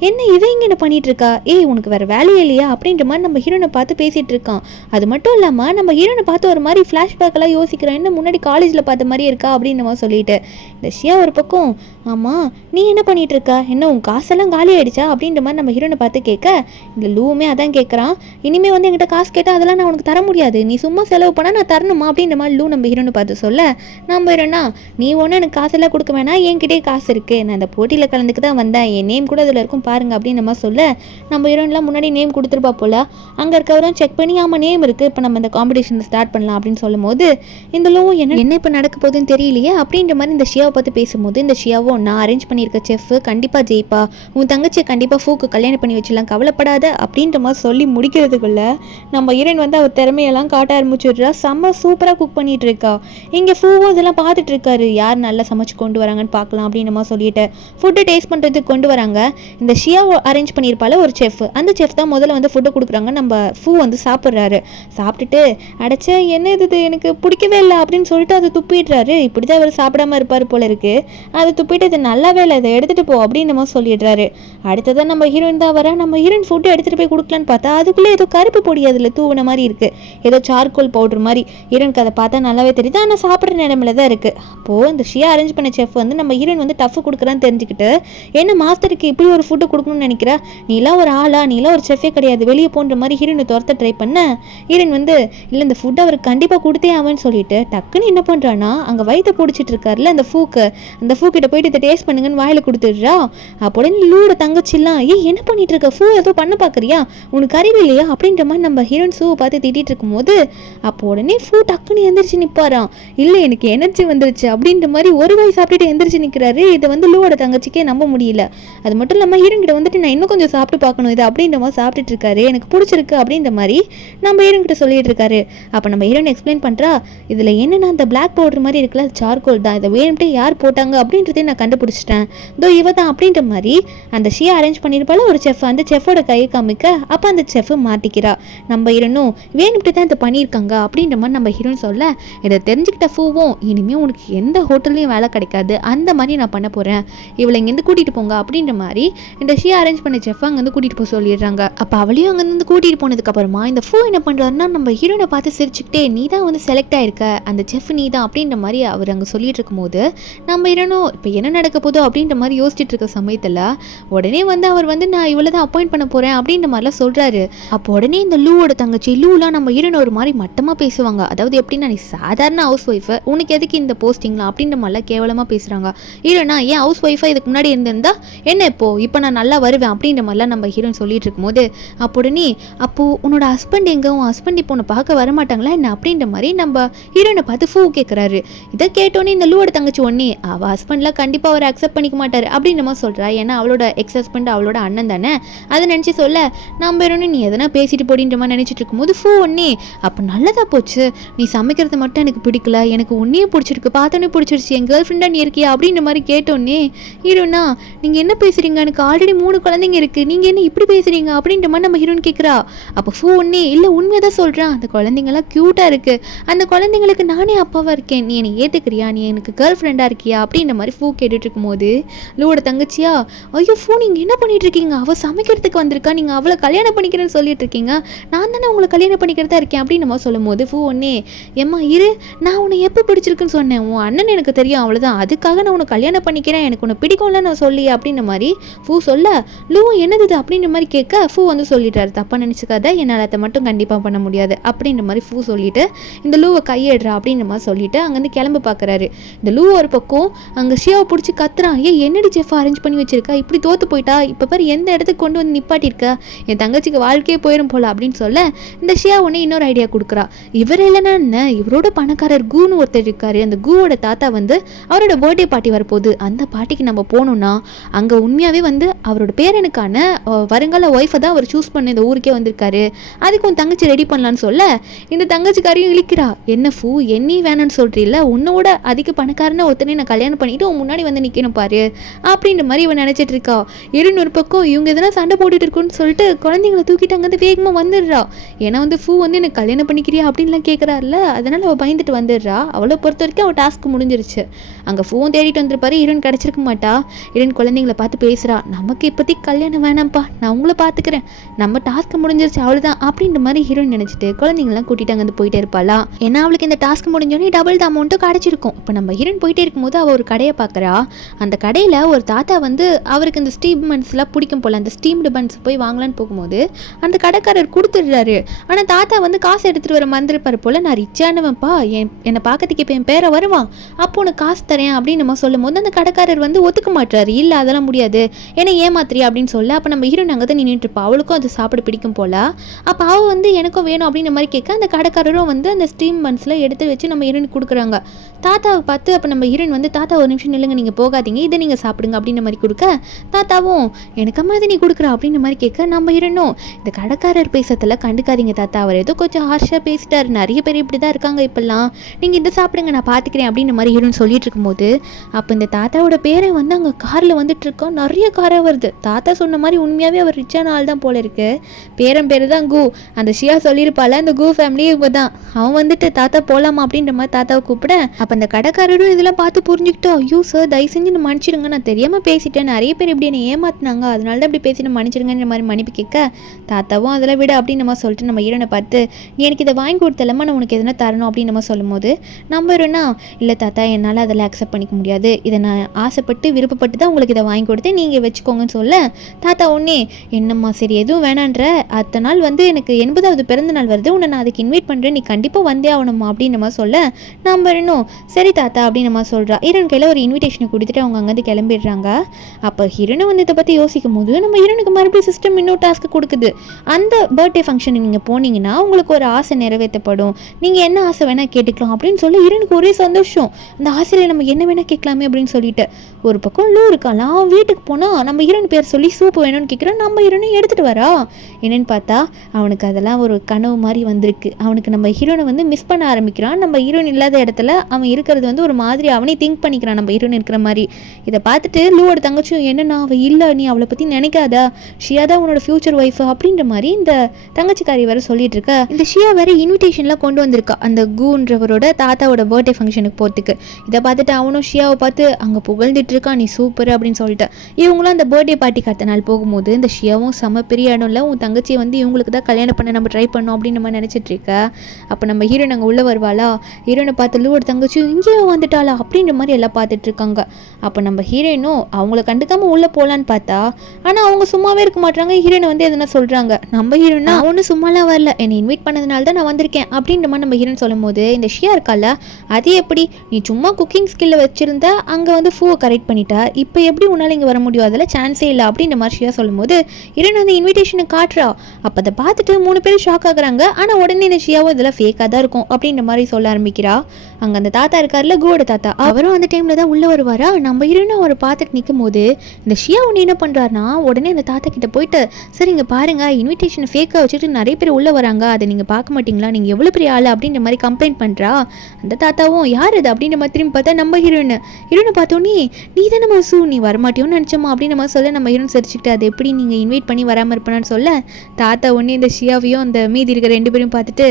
என்ன இவங்க என்ன பண்ணிட்டு இருக்கா, உனக்கு வேறு வேலையே இல்லையா அப்படின்ற மாதிரி நம்ம ஹீரோனை பார்த்து பேசிகிட்டு இருக்கான். அது மட்டும் இல்லாமல் நம்ம ஹீரோனை பார்த்து ஒரு மாதிரி ஃப்ளாஷ்பேக்கெல்லாம் யோசிக்கிறேன், என்ன முன்னாடி காலேஜில் பார்த்த மாதிரி இருக்கா அப்படின்னு நம்ம சொல்லிட்டு இந்த ஷியா ஒரு பக்கம் ஆமாம் நீ என்ன பண்ணிகிட்டு இருக்கா, என்ன உன் காசெல்லாம் காலி ஆகிடுச்சா அப்படின்ற மாதிரி நம்ம ஹீரோனை பார்த்து கேட்க இந்த லூவுமே அதான் கேட்குறான், இனிமேல் வந்து என்கிட்ட காசு கேட்டால் அதெல்லாம் நான் உனக்கு தர முடியாது, நீ சும்மா செலவு பண்ணால் நான் தரணுமா அப்படின்ற மாதிரி லூ நம்ம ஹீரோனை பார்த்து சொல்ல நம்ம ஹீரோனா நீ ஒன்றும் எனக்கு காசெல்லாம் கொடுக்க வேணாம், என்கிட்டே காசு இருக்குது, நான் அந்த போட்டியில் கலந்துக்கு தான் வந்தேன், என் நேம் கூட அதில் இருக்கும் பாருங்க அப்படின்னு நம்ம சொல்ல நம்ம ஹீரோன்லாம் முன்னாடி நேம் கொடுத்துருப்பா போல அங்கே இருக்கவரும் செக் பண்ணி ஆமாம் நேம் இருக்குது, இப்போ நம்ம இந்த காம்படிஷனை ஸ்டார்ட் பண்ணலாம் அப்படின்னு சொல்லும் போது இந்த லூ என்ன இப்போ நடக்க போகுதுன்னு தெரியலையே அப்படின்ற மாதிரி இந்த ஷியாவை பார்த்து பேசும்போது இந்த ஷியாவும் நான் அரேஞ்ச் பண்ணியிருக்க செஃப் கண்டிப்பாக ஜெயிப்பா, உன் தங்கச்சியை கண்டிப்பாக ஃபூக்கு கல்யாணம் பண்ணி வச்சிடலாம் கவலைப்படாத அப்படின்ற மாதிரி சொல்லி முடிக்கிறதுக்குள்ள நம்ம ஹீரோயின் வந்து அவர் திறமையெல்லாம் காட்ட ஆரம்பிச்சுடுறா, செம்ம சூப்பராக குக் பண்ணிட்டு இருக்கா. இங்கே ஃபூவும் இதெல்லாம் பார்த்துட்டு இருக்காரு, யார் நல்லா சமைச்சு கொண்டு வராங்கன்னு பார்க்கலாம் அப்படின்னு நம்ம சொல்லிட்டு ஃபுட்டு டேஸ்ட் பண்ணுறதுக்கு கொண்டு வராங்க. இந்த ஷியா அரேஞ்ச் பண்ணியிருப்பால ஒரு செஃப், அந்த செஃப் தான் முதல்ல வந்து ஃபுட்டு கொடுக்குறாங்க. நம்ம ஃபூ வந்து சாப்பிட்றாரு, சாப்பிட்டுட்டு அடைச்ச என்ன இது எனக்கு பிடிக்கவே இல்லை அப்படின்னு சொல்லிட்டு அதை துப்பிடுறாரு. இப்படி தான் அவர் சாப்பிடாம இருப்பார் போல இருக்கு, அதை துப்பிட்டு இது நல்லாவே இல்லை இதை எடுத்துகிட்டு போ அப்படின்னு நம்ம சொல்லிடுறாரு. அடுத்ததான் நம்ம ஹீரோயின் தான் வர, நம்ம ஹீரோயின் ஃபுட்டு எடுத்துகிட்டு போய் கொடுக்கலான்னு பார்த்தா அதுக்குள்ளே ஏதோ கருப்பு பொடி அதில் தூவின மாதிரி இருக்குது, ஏதோ சார்கோல் பவுடர் மாதிரி. ஹீரோனுக்கு அதை பார்த்தா நல்லாவே தெரியுது, ஆனால் சாப்பிட்ற நிலைமையில தான் இருக்குது. அப்போது இந்த ஷியா அரேஞ்ச் பண்ண செஃப் வந்து நம்ம ஹீரோயின் வந்து டஃப் கொடுக்குறான்னு தெரிஞ்சுக்கிட்டு என்ன மாஸ்டருக்கு இப்படி ஒரு ஃபுட்டு கொடுக்கணும்னு நினைக்கிறா, நீலாம் ஒரு ஆளா, நீலாம் ஒரு செஃபே கிடையாது, வெளியே போன்ற மாதிரி ஹீரோனை துரத்த ட்ரை பண்ண ஹீரோயின் வந்து இல்லை இந்த ஃபுட் அவருக்கு கண்டிப்பாக கொடுத்தே ஆவன்னு சொல்லிட்டு டக்குன்னு என்ன பண்ணுறான்னா அங்கே வயிற்ற பிடிச்சிட்டு இருக்காருல்ல அந்த ஃபூக்கிட்ட போயிட்டு இதை டேஸ்ட் பண்ணுங்கன்னு வாயில் கொடுத்துடுறா. அப்போ லூட தங்கச்சிலாம் என்ன பண்ணிட்டு இருக்க, ஃபூ ஏதோ பண்ண பார்க்குறியா, உனக்கு அறிவு இல்லையா அப்படின்ற மாதிரி நம்ம ஹீரோயின் ஷூவை பார்த்து திட்டிகிட்டு இருக்கும்போது அப்போ உடனே ஃபூ டக்குன்னு எந்திரிச்சு நிற்பாராம், இல்லை எனக்கு எனர்ஜி வந்துருச்சு அப்படின்ற மாதிரி ஒரு வாய் சாப்பிட்டுட்டு எந்திரிச்சு நிற்கிறாரு. இதை வந்து லூவோட தங்கச்சிக்கே நம்ப முடியல. அது மட்டும் இல்லாமல் ஹீரோயின் கிட்ட வந்துட்டு நான் இன்னும் கொஞ்சம் சாப்பிட்டு பார்க்கணும் இது அப்படின்ற மாதிரி சாப்பிட்டுட்டு இருக்காரு, எனக்கு பிடிச்சிருக்கு அப்படின்ற மாதிரி நம்ம ஹீரோயின் கிட்ட சொல்லிட்டு இருக்காரு. அப்போ நம்ம ஹீரோயின் எக்ஸ்பிளைன் பண்ணுறா, இதில் என்னென்னா அந்த பிளாக் பவுடர் மாதிரி இருக்குல்ல சார்கோல் தான், இதை வேணும்ட்டு யார் போட்டாங்க அப்படின்றதே நான் கண்டுபிடிச்சிட்டேன், இதோ இவ தான் அப்படின்ற மாதிரி அந்த ஷியா அரேஞ்ச் பண்ணியிருப்பால ஒரு செஃப், அந்த செஃபோட கையை காமிக்க அப்போ அந்த செஃப் மாட்டிக்கிறா. நம்ம ஹீரோனும் வேணும்ட்டு தான் இதை பண்ணியிருக்காங்க அப்படின்ற மாதிரி நம்ம ஹீரோன் சொல்ல இதை தெரிஞ்சுக்கிட்ட ஃபூவும் இனிமேல் உனக்கு எந்த ஹோட்டல்லையும் வேலை கிடைக்காது, அந்த மாதிரி நான் பண்ண போகிறேன், இவளை இங்கேருந்து கூட்டிகிட்டு போங்க அப்படின்ற மாதிரி இந்த ஷியா அரேஞ்ச் பண்ண செஃப் அங்கேருந்து கூட்டிகிட்டு போக சொல்லிடுறாங்க. அப்போ அவளையும் அங்கேருந்து கூட்டிகிட்டு போனதுக்கப்புறமா இந்த ஃபூ என்ன பண்ணுறாருன்னா நம்ம ஹீரோனை பார்த்து சிரிச்சுக்கிட்டே நீ தான் வந்து செலக்ட் ஆகிருக்க, அந்த செஃப் நீ தான் அப்படின்ற மாதிரி அவர் அங்கே சொல்லிட்டு இருக்கும்போது நம்ம ஹீரோனும் இப்போ என்ன நடக்க போதோ அப்படின்ற மாதிரி யோசிச்சுட்டு இருக்க சமயத்தில் உடனே வந்து அவர் வந்து நான் இவ்வளோ தான் அப்பாயிண்ட் பண்ண போகிறேன் அப்படின்ற மாதிரிலாம் சொல்கிறாரு. அப்போ உடனே இந்த லூவோட தங்கச்சி லூலாம் நம்ம ஹீரோனை ஒரு மாதிரி மட்டமாக பேசுவாங்க, அதாவது எப்படின்னா நீ சாதாரண ஹவுஸ் ஒய்ஃபு உனக்கு எதுக்கு இந்த போஸ்டிங்லாம் அப்படின்ற மாதிரிலாம் கேவலமாக பேசுகிறாங்க. ஹீரோனா ஏன் ஹவுஸ் ஒய்ஃபாக இதுக்கு முன்னாடி இருந்திருந்தா என்ன இப்போ நான் நல்லா வருவேன் அப்படின்ற மாதிரிலாம் நம்ம ஹீரோன் சொல்லிட்டு இருக்கும்போது அப்போ உடனே அப்போது உன்னோட ஹஸ்பண்ட் எங்கே, உன் ஹஸ்பண்ட் இப்போ உன்னை பார்க்க வரமாட்டாங்களா என்ன அப்படின்ற மாதிரி நம்ம ஹீரோனை பார்த்து ஃபூ கேட்குறாரு. இதை கேட்டோன்னே இந்த லூவோட தங்கச்சி ஒன்னே அவள் ஹஸ்பண்ட்லாம் கண்டிப்பாக அவர் அக்செப்ட் பண்ணிக்க மாட்டார் அப்படின்ற மாதிரி சொல்கிறா, ஏன்னா அவளோட எக்ஸ் ஹஸ்பண்ட் அவளோட அண்ணன் தானே, அதை நினச்சி சொல்ல நம்ம ஹீரோனே நீ எதனா பேசிட்டு போடின்ற மாதிரி நினச்சிட்டு இருக்கும்போது ஃபூ ஒன்னே அப்போ நல்லதாக போச்சு, நீ சமைக்கிறது மட்டும் எனக்கு பிடிக்கல, எனக்கு உன்னையே பிடிச்சிருக்கு, பார்த்தோன்னே பிடிச்சிருச்சு, என் கேர்ள் ஃப்ரெண்டாக நீ இருக்கியா அப்படின்ற மாதிரி கேட்டோன்னே ஹீரோனா நீங்கள் என்ன பேசுகிறீங்க, எனக்கு ஆல்ரெடி 3 குழந்தைங்க இருக்குது, நீங்கள் என்ன இப்படி பேசுகிறீங்க அப்படின்ற மாதிரி நம்ம ஹீரோன் கேட்குறா. அப்போ ஃபூ ஒன்னே இல்லை உண்மையாக தான் சொல்கிறான், அந்த குழந்தைங்களாம் க்யூட்டாக இருக்குது, அந்த குழந்தைங்களுக்கு நானே அப்பாவாக இருக்கேன், நீ என்னை ஏற்றுக்கிறியா, நீ எனக்கு கேர்ள் ஃப்ரெண்டாக இருக்கியா அப்படின்ற மாதிரி ஃபூ கேட்டுட்டு இருக்கும்போது லூவோட தங்கச்சியா ஐயோ ஃபூ நீங்கள் என்ன பண்ணிட்டு இருக்கீங்க, அவள் சமைக்கிறதுக்கு வந்திருக்கா, நீங்கள் அவளை கல்யாணம் பண்ணிக்கிறேன்னு சொல்லிட்டு இருக்கீங்க, நான் தானே உங்களை கல்யாணம் பண்ணிக்கிறதா இருக்கேன் அப்படின்னு நம்ம சொல்லும் போது ஃபூ ஒன்னே ஏம்மா இரு நான் உன்னை எப்போ பிடிச்சிருக்குன்னு சொன்னேன், உன் அண்ணன் எனக்கு தெரியும் அவ்வளோதான், அதுக்காக நான் உன்னை கல்யாணம் பண்ணிக்கிறேன், எனக்கு உன்னை பிடிக்கும்ல நான் சொல்லி அப்படின்ற மாதிரி ஃபூ சொல்ல லூ என்னது அப்படின்ற மாதிரி கேட்க ஃபூ வந்து சொல்லிட்டாரு, தப்பாக நினச்சிக்காத என்னால் அதை மட்டும் கண்டிப்பாக பண்ண முடியாது அப்படின்ற மாதிரி ஃபூ சொல்லிட்டு இந்த லூவை கையெடுறா அப்படின்ற மாதிரி சொல்லிட்டு அங்கேருந்து கிளம்ப பார்க்குறாரு. இந்த லூ ஒரு பக்கம் அங்கே ஷியாவை பிடிச்சி கத்துறான், என்னடி செஃப் அரேஞ்ச் பண்ணி வச்சிருக்கா, இப்படி தோற்று போயிட்டா, இப்போ பாரு எந்த இடத்துக்கு கொண்டு வந்து நிப்பாட்டியிருக்கா, என் தங்கச்சிக்கு வாழ்க்கையே போயிடும் போல அப்படின்னு சொல்ல இந்த ஷியா உடனே இன்னொரு ஐடியா கொடுக்குறா, இவர் இல்லைன்னா என்ன இவரோட பணக்காரர் கூன்னு ஒருத்தர் இருக்காரு, அந்த கூவோட தாத்தா வந்து அவரோட பர்த்டே பார்ட்டி வரப்போகுது போகுது, அந்த பார்ட்டிக்கு நம்ம போகணும்னா அங்கே உண்மையாகவே வந்து அவரோட பேரனுக்கான வருங்கால ஒய்ஃபை தான் அவர் சூஸ் பண்ண இந்த ஊருக்கே வந்திருக்காரு, அதுக்கு உன் தங்கச்சி ரெடி பண்ணலான்னு சொல்ல இந்த தங்கச்சிக்காரையும் இழிக்கிறா. என்ன ஃபூ, என்னையும் வேணான்னு சொல்கிறீல்ல, உன்னோட அதிக பணக்காரன ஒருத்தனை நான் கல்யாணம் பண்ணிட்டு உன் முன்னாடி வந்து நிற்கணும் பாரு அப்படின்ற மாதிரி இவன் நினச்சிட்டு இருக்கா. ஒரு பக்கம் இவங்க எதனா சண்டை போட்டுட்டு இருக்குன்னு சொல்லிட்டு குழந்தைங்களை தூக்கிட்டு அங்கேருந்து வேகமாக வந்துடுறா. ஏன்னா வந்து ஃபூ வந்து எனக்கு கல்யாணம் பண்ணிக்கிறியா அப்படின்லாம் கேட்குறாருல, அதனால அவள் பயந்துட்டு வந்துடுறா. அவளை பொறுத்த வரைக்கும் அவள் டாஸ்க் முடிஞ்சிருச்சு. அங்கே ஃபோன் தேடிட்டு வந்திருப்பாரு, ஹீரோயின் கிடச்சிருக்க மாட்டா. ஹீரோயின் குழந்தைங்களை பார்த்து பேசுகிறா, நமக்கு இப்போதைக்கு கல்யாணம் வேணாம்ப்பா, நான் உங்களை பார்த்துக்கிறேன், நம்ம டாஸ்க் முடிஞ்சிருச்சு அவ்வளோதான் அப்படின்ற மாதிரி ஹீரோயின் நினச்சிட்டு குழந்தைங்களாம் கூட்டிட்டு அங்கே போயிட்டே இருப்பாளா. ஏன்னா அவளுக்கு இந்த டாஸ்க் முடிஞ்சோடனே டபுள் த அமௌண்ட்டும் கிடச்சிருக்கும். இப்போ நம்ம ஹீரோயின் போயிட்டே இருக்கும்போது அவள் ஒரு கடையை பார்க்குறா. அந்த கடையில் ஒரு தாத்தா வந்து அவருக்கு இந்த ஸ்டீம் பன்ஸ்லாம் பிடிக்கும் போல், அந்த ஸ்டீம்டு பன்ஸ் போய் வாங்கலான்னு போகும்போது அந்த கடைக்காரர் கொடுத்துடுறாரு. ஆனால் தாத்தா வந்து காசு எடுத்துகிட்டு வர மறந்துருப்பார் போல், நான் ரிச்சானவன்ப்பா, என்னை பார்க்கறதுக்கு இப்போ என் பேரை வருவான், அப்போ உனக்கு காசு தரேன் அப்படின்னு நம்ம சொல்லும் போது அந்த கடைக்காரர் வந்து ஒத்துக்க மாட்டாரு. இல்லை அதெல்லாம் முடியாது, ஏன்னா ஏமாத்திரியா அப்படின்னு சொல்ல. அப்போ நம்ம ஹீரோயின் அங்கே தான் நின்றுட்டு இருப்பா. அவளுக்கும் அது சாப்பிட பிடிக்கும் போல. அப்போ அவள் வந்து எனக்கும் வேணும் அப்படின்ற மாதிரி கேட்க அந்த கடைக்காரரும் வந்து அந்த ஸ்டீம் பன்ஸில் எடுத்து வச்சு நம்ம ஹீரோயின் கொடுக்குறாங்க. தாத்தாவை பார்த்து அப்போ நம்ம ஹீரோயின் வந்து தாத்தா ஒரு நிமிஷம் நில்லுங்க, நீங்கள் போகாதீங்க, இதை நீங்கள் சாப்பிடுங்க அப்படின்ற மாதிரி கொடுக்க தாத்தாவும் எனக்கு அம்மா இதை நீ கொடுக்குறா அப்படின்ற மாதிரி கேட்க நம்ம ஹீரோயினும் இந்த கடைக்காரர் பேசுறதுல கண்டுக்காதீங்க தாத்தா, அவர் ஏதோ கொஞ்சம் ஹார்ஷாக பேசிட்டாரு, நிறைய பேர் இப்படி தான் இருக்காங்க இப்பெல்லாம், நீங்கள் இதை சாப்பிடுங்க நான் பார்த்துக்கிறேன் அப்படின்ற மாதிரி ஹீரோயின் சொல்லிட்டு இருக்கும்போது அப்போ இந்த தாத்தாவோட பேரை வந்து அங்கே காரில் வந்துட்டு இருக்கோம். நிறைய காராக வருது. தாத்தா சொன்ன மாதிரி உண்மையாகவே அவர் ரிச்சான ஆள் தான் போல இருக்கு. பேரன் பேர் தான் கு. அந்த ஷியா சொல்லியிருப்பாள், அந்த கு ஃபேமிலி இவங்க தான். அவன் வந்துட்டு தாத்தா போகலாமா அப்படின்ற மாதிரி தாத்தாவை கூப்பிட அப்போ அந்த கடைக்காரரும் இதெல்லாம் பார்த்து புரிஞ்சுக்கிட்டு, ஐயோ சார் தயவு செஞ்சு நான் மன்னிச்சிடுங்க, நான் தெரியாமல் பேசிட்டேன், நிறைய பேர் இப்படி என்னை ஏமாத்தினாங்க, அதனால தான் இப்படி பேசி நான் மன்னிச்சிடுங்கன்ற மாதிரி மன்னிப்பு கேட்க தாத்தாவும் அதெல்லாம் விட அப்படின்னு நம்ம சொல்லிட்டு நம்ம ஹீரோனை பார்த்து நீ எனக்கு இதை வாங்கி கொடுத்தலமா, நான் உனக்கு எதனா தரணும் அப்படின்னு நம்ம சொல்லும் போது நம்ம ஹீரோனா இல்லை தாத்தா என்னால் அதெல்லாம் அக்செப்ட் பண்ணிக்க முடியாது, இதை நான் ஆசைப்பட்டு விருப்பப்பட்டு தான் உங்களுக்கு இதை வாங்கி கொடுத்து நீங்கள் வச்சுக்கோங்கன்னு சொல்ல தாத்தா ஒன்னே என்னம்மா சரி எதுவும் வேணான்ற, அடுத்த நாள் வந்து எனக்கு 80வது பிறந்த நாள் வருது, உன்னை நான் அதுக்கு இன்வைட் பண்ணுறேன், நீ கண்டிப்பாக வந்தே ஆகணுமா அப்படின்னு நம்ம சொல்ல நம்ம இன்னும் சரி தாத்தா அப்படின்னு நம்ம சொல்கிறா. ஹீரோன் கையில் ஒரு இன்விடேஷனை கொடுத்துட்டு அவங்க அங்கேருந்து கிளம்பிடுறாங்க. அப்போ ஹீரோனை வந்து இதை பற்றி யோசிக்கும் போது நம்ம ஹீரோனுக்கு மறுபடியும் சிஸ்டம் இன்னும் டாஸ்க்கு கொடுக்குது. அந்த பர்த்டே ஃபங்க்ஷன் நீங்கள் போனீங்கன்னா உங்களுக்கு ஒரு ஆசை நிறைவேற்றப்படும், நீங்கள் என்ன ஆசை வேணால் கேட்டுக்கலாம் அப்படின்னு சொல்லி ஹீரோனுக்கு ஒரே சந்தோஷம். அந்த ஆசையில் நம்ம என்ன வேணால் கேட்கலாமே அப்படின்னு சொல்லிட்டு ஒரு பக்கம் லூ இருக்கலாம். வீட்டுக்கு போனால் நம்ம ஹீரோன் பேர் சொல்லி சூப்பு வேணும்னு கேட்குறோம். நம்ம ஹீரோனை எடுத்துகிட்டு வரா. என்னென்னு பார்த்தா அவனுக்கு அதெல்லாம் ஒரு கனவு மாதிரி வந்திருக்கு. அவனுக்கு நம்ம ஹீரோனை வந்து மிஸ் பண்ண ஆரம்பிக்கிறான். நம்ம ஹீரோயின் இல்லாத இடத்துல அவன் இருக்கிறது வந்து ஒரு மாதிரி அவனே திங்க் பண்ணிக்கிறான் நம்ம ஹீரோயின் இருக்கிற மாதிரி. இதை பார்த்துட்டு லூவோட தங்கச்சியும் என்னன்னா அவள் இல்லை, நீ அவளை பற்றி நினைக்காதா, ஷியா தான் உன்னோட ஃபியூச்சர் ஒய்ஃப் அப்படின்ற மாதிரி இந்த தங்கச்சிக்காரி வேற சொல்லிட்டு இருக்கா. இந்த ஷியா வேற இன்விடேஷன்லாம் கொண்டு வந்திருக்கா அந்த கூன்றவரோட தாத்தாவோட பர்த்டே ஃபங்க்ஷனுக்கு போகிறதுக்கு. இதை பார்த்துட்டு அவனும் ஷியாவை பார்த்து அங்கே புகழ்ந்துட்டு இருக்கான், நீ சூப்பர் அப்படின்னு சொல்லிட்டு. இவங்களும் அந்த பர்த்டே பார்ட்டிக்கு அடுத்த நாள் போகும்போது இந்த ஷியாவும் செம பெரிய இடம்ல உன் தங்கச்சியை வந்து இவங்களுக்கு தான் கல்யாணம் பண்ண நம்ம ட்ரை பண்ணோம் அப்படின்னு நம்ம நினச்சிட்டு இருக்க. அப்போ நம்ம ஹீரோயின் அங்கே உள்ளே வருவாளா, ஹீரோனை பார்த்து லூவோட தங்கச்சியும் இங்கேயே வந்துட்டாளா அப்படின்ற மாதிரி எல்லாம் பார்த்துட்டு இருக்காங்க. அப்போ நம்ம ஹீரோயினும் அவங்கள கண்டுக்காமல் உள்ளே போகலான்னு பார்த்தா ஆனால் அவங்க சும்மாவே இருக்க மாட்டாங்க. ஹீரோனை வந்து எதனா சொல்கிறாங்க. நம்ம ஹீரோனா ஒன்றும் சும்மாலாம் வரல, என்னை இன்வைட் பண்ணதுனால தான் நான் வந்திருக்கேன் அப்படின்ற மாதிரி நம்ம ஹீரோன் சொல்லும் போது இந்த ஷியா இருக்கால, அது எப்படி நீ சும்மா குக்கிங் ஸ்கில்ல வச்சிருந்தா அங்கே வந்து ஃபூவை கரெக்ட் பண்ணிட்டா, இப்போ எப்படி உன்னால் இங்கே வர முடியும், அதெல்லாம் சான்ஸே இல்லை அப்படின்ற மாதிரி ஷியா சொல்லும் போது ஹீரோன் அந்த இன்விடேஷனை காட்டுறா. அப்போ அதை பார்த்துட்டு 3 பேரும் ஷாக் ஆகுறாங்க. ஆனால் உடனே இந்த ஷியாவும் இதெல்லாம் ஃபேக்காக தான் இருக்கும் அப்படின்ற மாதிரி சொல்ல ஆரம்பிக்கிறா. அங்கே அந்த தாத்தா இருக்கார்ல கூவோட தாத்தா, அவரும் அந்த டைமில் தான் உள்ளே வருவாரா. நம்ம ஹீரோனை அவரை பார்த்துட்டு நிற்கும் போது இந்த ஷியா ஒன்று என்ன பண்ணுறாருனா உடனே அந்த தாத்தா கிட்ட போயிட்டு சரி இங்கே பாருங்க இன்விடேஷனை ஃபேக்காக வச்சுட்டு நிறைய பேர் உள்ளே வராங்க, அதை நீங்கள் பார்க்க மாட்டிங்களா, நீங்கள் எவ்வளோ பெரிய ஆள் அப்படின்ற மாதிரி கம்ப்ளைண்ட் பண்ணுறா. அந்த தாத்தாவும் யார் அது அப்படின்ற மாதிரி திரும்பி பார்த்தா நம்ம ஹீரோனை பார்த்தோன்னே நீ தானே மசூ, நீ வரமாட்டியோன்னு நினச்சோமா அப்படின்னு நம்ம சொல்ல நம்ம ஹீரோன் சிரிச்சுக்கிட்டு அது எப்படி நீங்கள் இன்வைட் பண்ணி வராமல் இருப்பான்னு சொல்ல தாத்தா ஒன்றே இந்த ஷியாவையும் அந்த மீதி இருக்கிற 2 பேரும் பார்த்துட்டு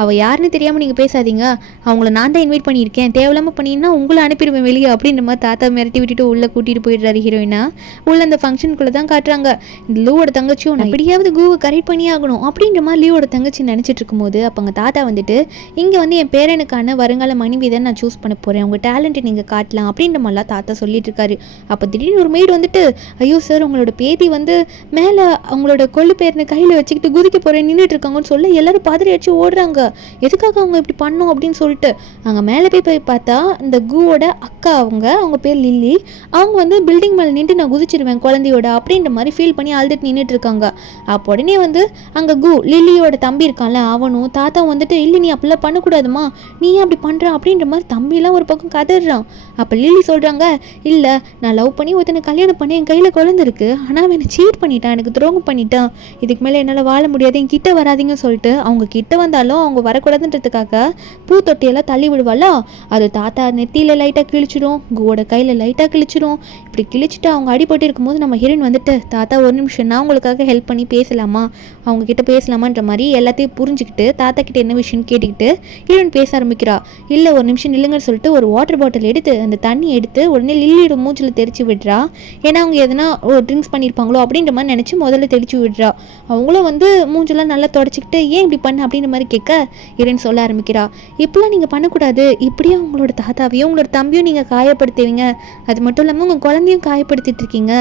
அவள் யாருன்னு தெரியாமல் நீங்கள் பேசாதீங்க, அவங்கள நான் தான் இன்வைட் பண்ணியிருக்கேன், தேவையில்லாமல் பண்ணினா உங்களை அனுப்பிடுவேன் வெளியே அப்படின்ற மாதிரி தாத்தா மிரட்டி விட்டுட்டு உள்ளே கூட்டிகிட்டு போயிடுறாரு ஹீரோயினா. உள்ள அந்த ஃபங்க்ஷனுக்குள்ளே தான் காட்டுறாங்க. இந்த லூவோட தங்கச்சியும் எப்படியாவது கூவை கரெக்ட் பண்ணி ஆகணும் அப்படின்ற மாதிரி லூவோட தங்கச்சி நினச்சிட்டு இருக்கும்போது அப்போ அங்கே தாத்தா வந்துட்டு இங்கே வந்து என் பேரனுக்கான வருங்கால மனைவி தான் நான் சூஸ் பண்ண போகிறேன், உங்கள் டேலண்ட்டை நீங்கள் காட்டலாம் அப்படின்ற மாதிரிலாம் தாத்தா சொல்லிட்டு இருக்காரு. அப்போ திடீர்னு ஒரு மெய்டு வந்துட்டு ஐயோ சார் உங்களோட பேத்தி வந்து மேலே அவங்களோட கொள்ளு பேரனை கையில் வச்சுக்கிட்டு குதிக்க போகிறேன் நின்றுட்டு இருக்காங்கன்னு சொல்ல எல்லாரும் பாதிரி அடிச்சு ஓடுறாங்க. எதுக்காக அவங்க இப்படி பண்ணோம் அப்படின்னு சொல்லிட்டு அங்கே மேலே போய் பார்த்தா இந்த கூவோட அக்கா அவங்க பேர் லில்லி, அவங்க வந்து பில்டிங் மேலே நின்று நான் குதிச்சிருவேன் குழந்தையோட அப்படின்ற மாதிரி ஃபீல் பண்ணி அழுதுட்டு நின்றுட்டு இருக்காங்க. அப்போ உடனே வந்து அங்கே லில்லியோட தம்பி இருக்கான்ல அவனும் தாத்தா வந்துட்டு இல்லை நீ அப்படிலாம் பண்ணக்கூடாதுமா, நீ ஏன் அப்படி பண்ணுற அப்படின்ற மாதிரி தம்பிலாம் ஒரு பக்கம் கதறான். அப்போ லில்லி சொல்கிறாங்க, இல்லை நான் லவ் பண்ணி ஒருத்தனை கல்யாணம் பண்ணி என் கையில் குழந்தை இருக்குது, ஆனால் அவன் என்னை சீட் பண்ணிட்டான், எனக்கு துரோகம் பண்ணிட்டான், இதுக்கு மேலே என்னால் வாழ முடியாது, என் கிட்ட வராதிங்கன்னு சொல்லிட்டு அவங்க கிட்ட வந்தாலும் அவங்க வரக்கூடாதுன்றதுக்காக பூத்தொட்டியெல்லாம் தள்ளி விடுவாளோ, அது தாத்தா நெத்தியில் லைட்டாக கிழிச்சிடும், குவோட கையில் லைட்டாக கிழிச்சிடும். இப்படி கிழிச்சிட்டு அவங்க அடிபட்டு இருக்கும்போது நம்ம ஹீரோயின் வந்துட்டு, தாத்தா ஒரு நிமிஷம் நான் உங்களுக்காக ஹெல்ப் பண்ணி பேசலாமா, அவங்க கிட்ட பேசலாமான்ற மாதிரி எல்லாத்தையும் புரிஞ்சுக்கிட்டு தாத்தா கிட்ட என்ன விஷயம்னு கேட்டுக்கிட்டு ஹீரோயின் பேச ஆரம்பிக்கிறா. இல்லை ஒரு நிமிஷம் நில்லுங்கன்னு சொல்லிட்டு ஒரு வாட்டர் பாட்டில் எடுத்து அந்த தண்ணி எடுத்து உடனே லில்லியோட மூச்சில் தெரிச்சு விடுறா. ஏன்னா அவங்க எதனா ட்ரிங்க்ஸ் பண்ணியிருப்பாங்களோ அப்படின்ற மாதிரி நினச்சி முதல்ல தெளிச்சு விடுறா. அவங்களும் வந்து மூஞ்செல்லாம் நல்லா தொடச்சிக்கிட்டு ஏன் இப்படி பண்ண அப்படின்ற மாதிரி கேட்க ஹீரோயின் சொல்ல ஆரம்பிக்கிறா, இப்படிலாம் நீங்கள் பண்ணக்கூடாது, இப்படியே அவங்களோட தாத்தாவையும் உங்களோட தம்பியும் நீங்கள் காயப்படுத்துவீங்க, அது மட்டும் இல்லாமல் உங்கள் குழந்தையும் காயப்படுத்திட்டு இருக்கீங்க,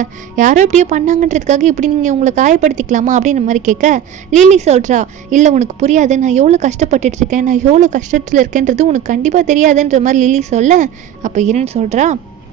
யாரோ இப்படியே பண்ணாங்கன்றதுக்காக இப்படி நீங்கள் உங்களை காயப்படுத்திக்கலாமா அப்படின்ற மாதிரி கேட்க லில்லி சொல்கிறா, இல்லை உனக்கு புரியாது, நான் எவ்வளோ கஷ்டப்பட்டுட்டு இருக்கேன், நான் எவ்வளோ கஷ்டத்தில் இருக்கேன்றது உனக்கு கண்டிப்பாக தெரியாதுன்ற மாதிரி லில்லி சொல்ல, அப்போ ஹீரோயின் சொல்கிறா,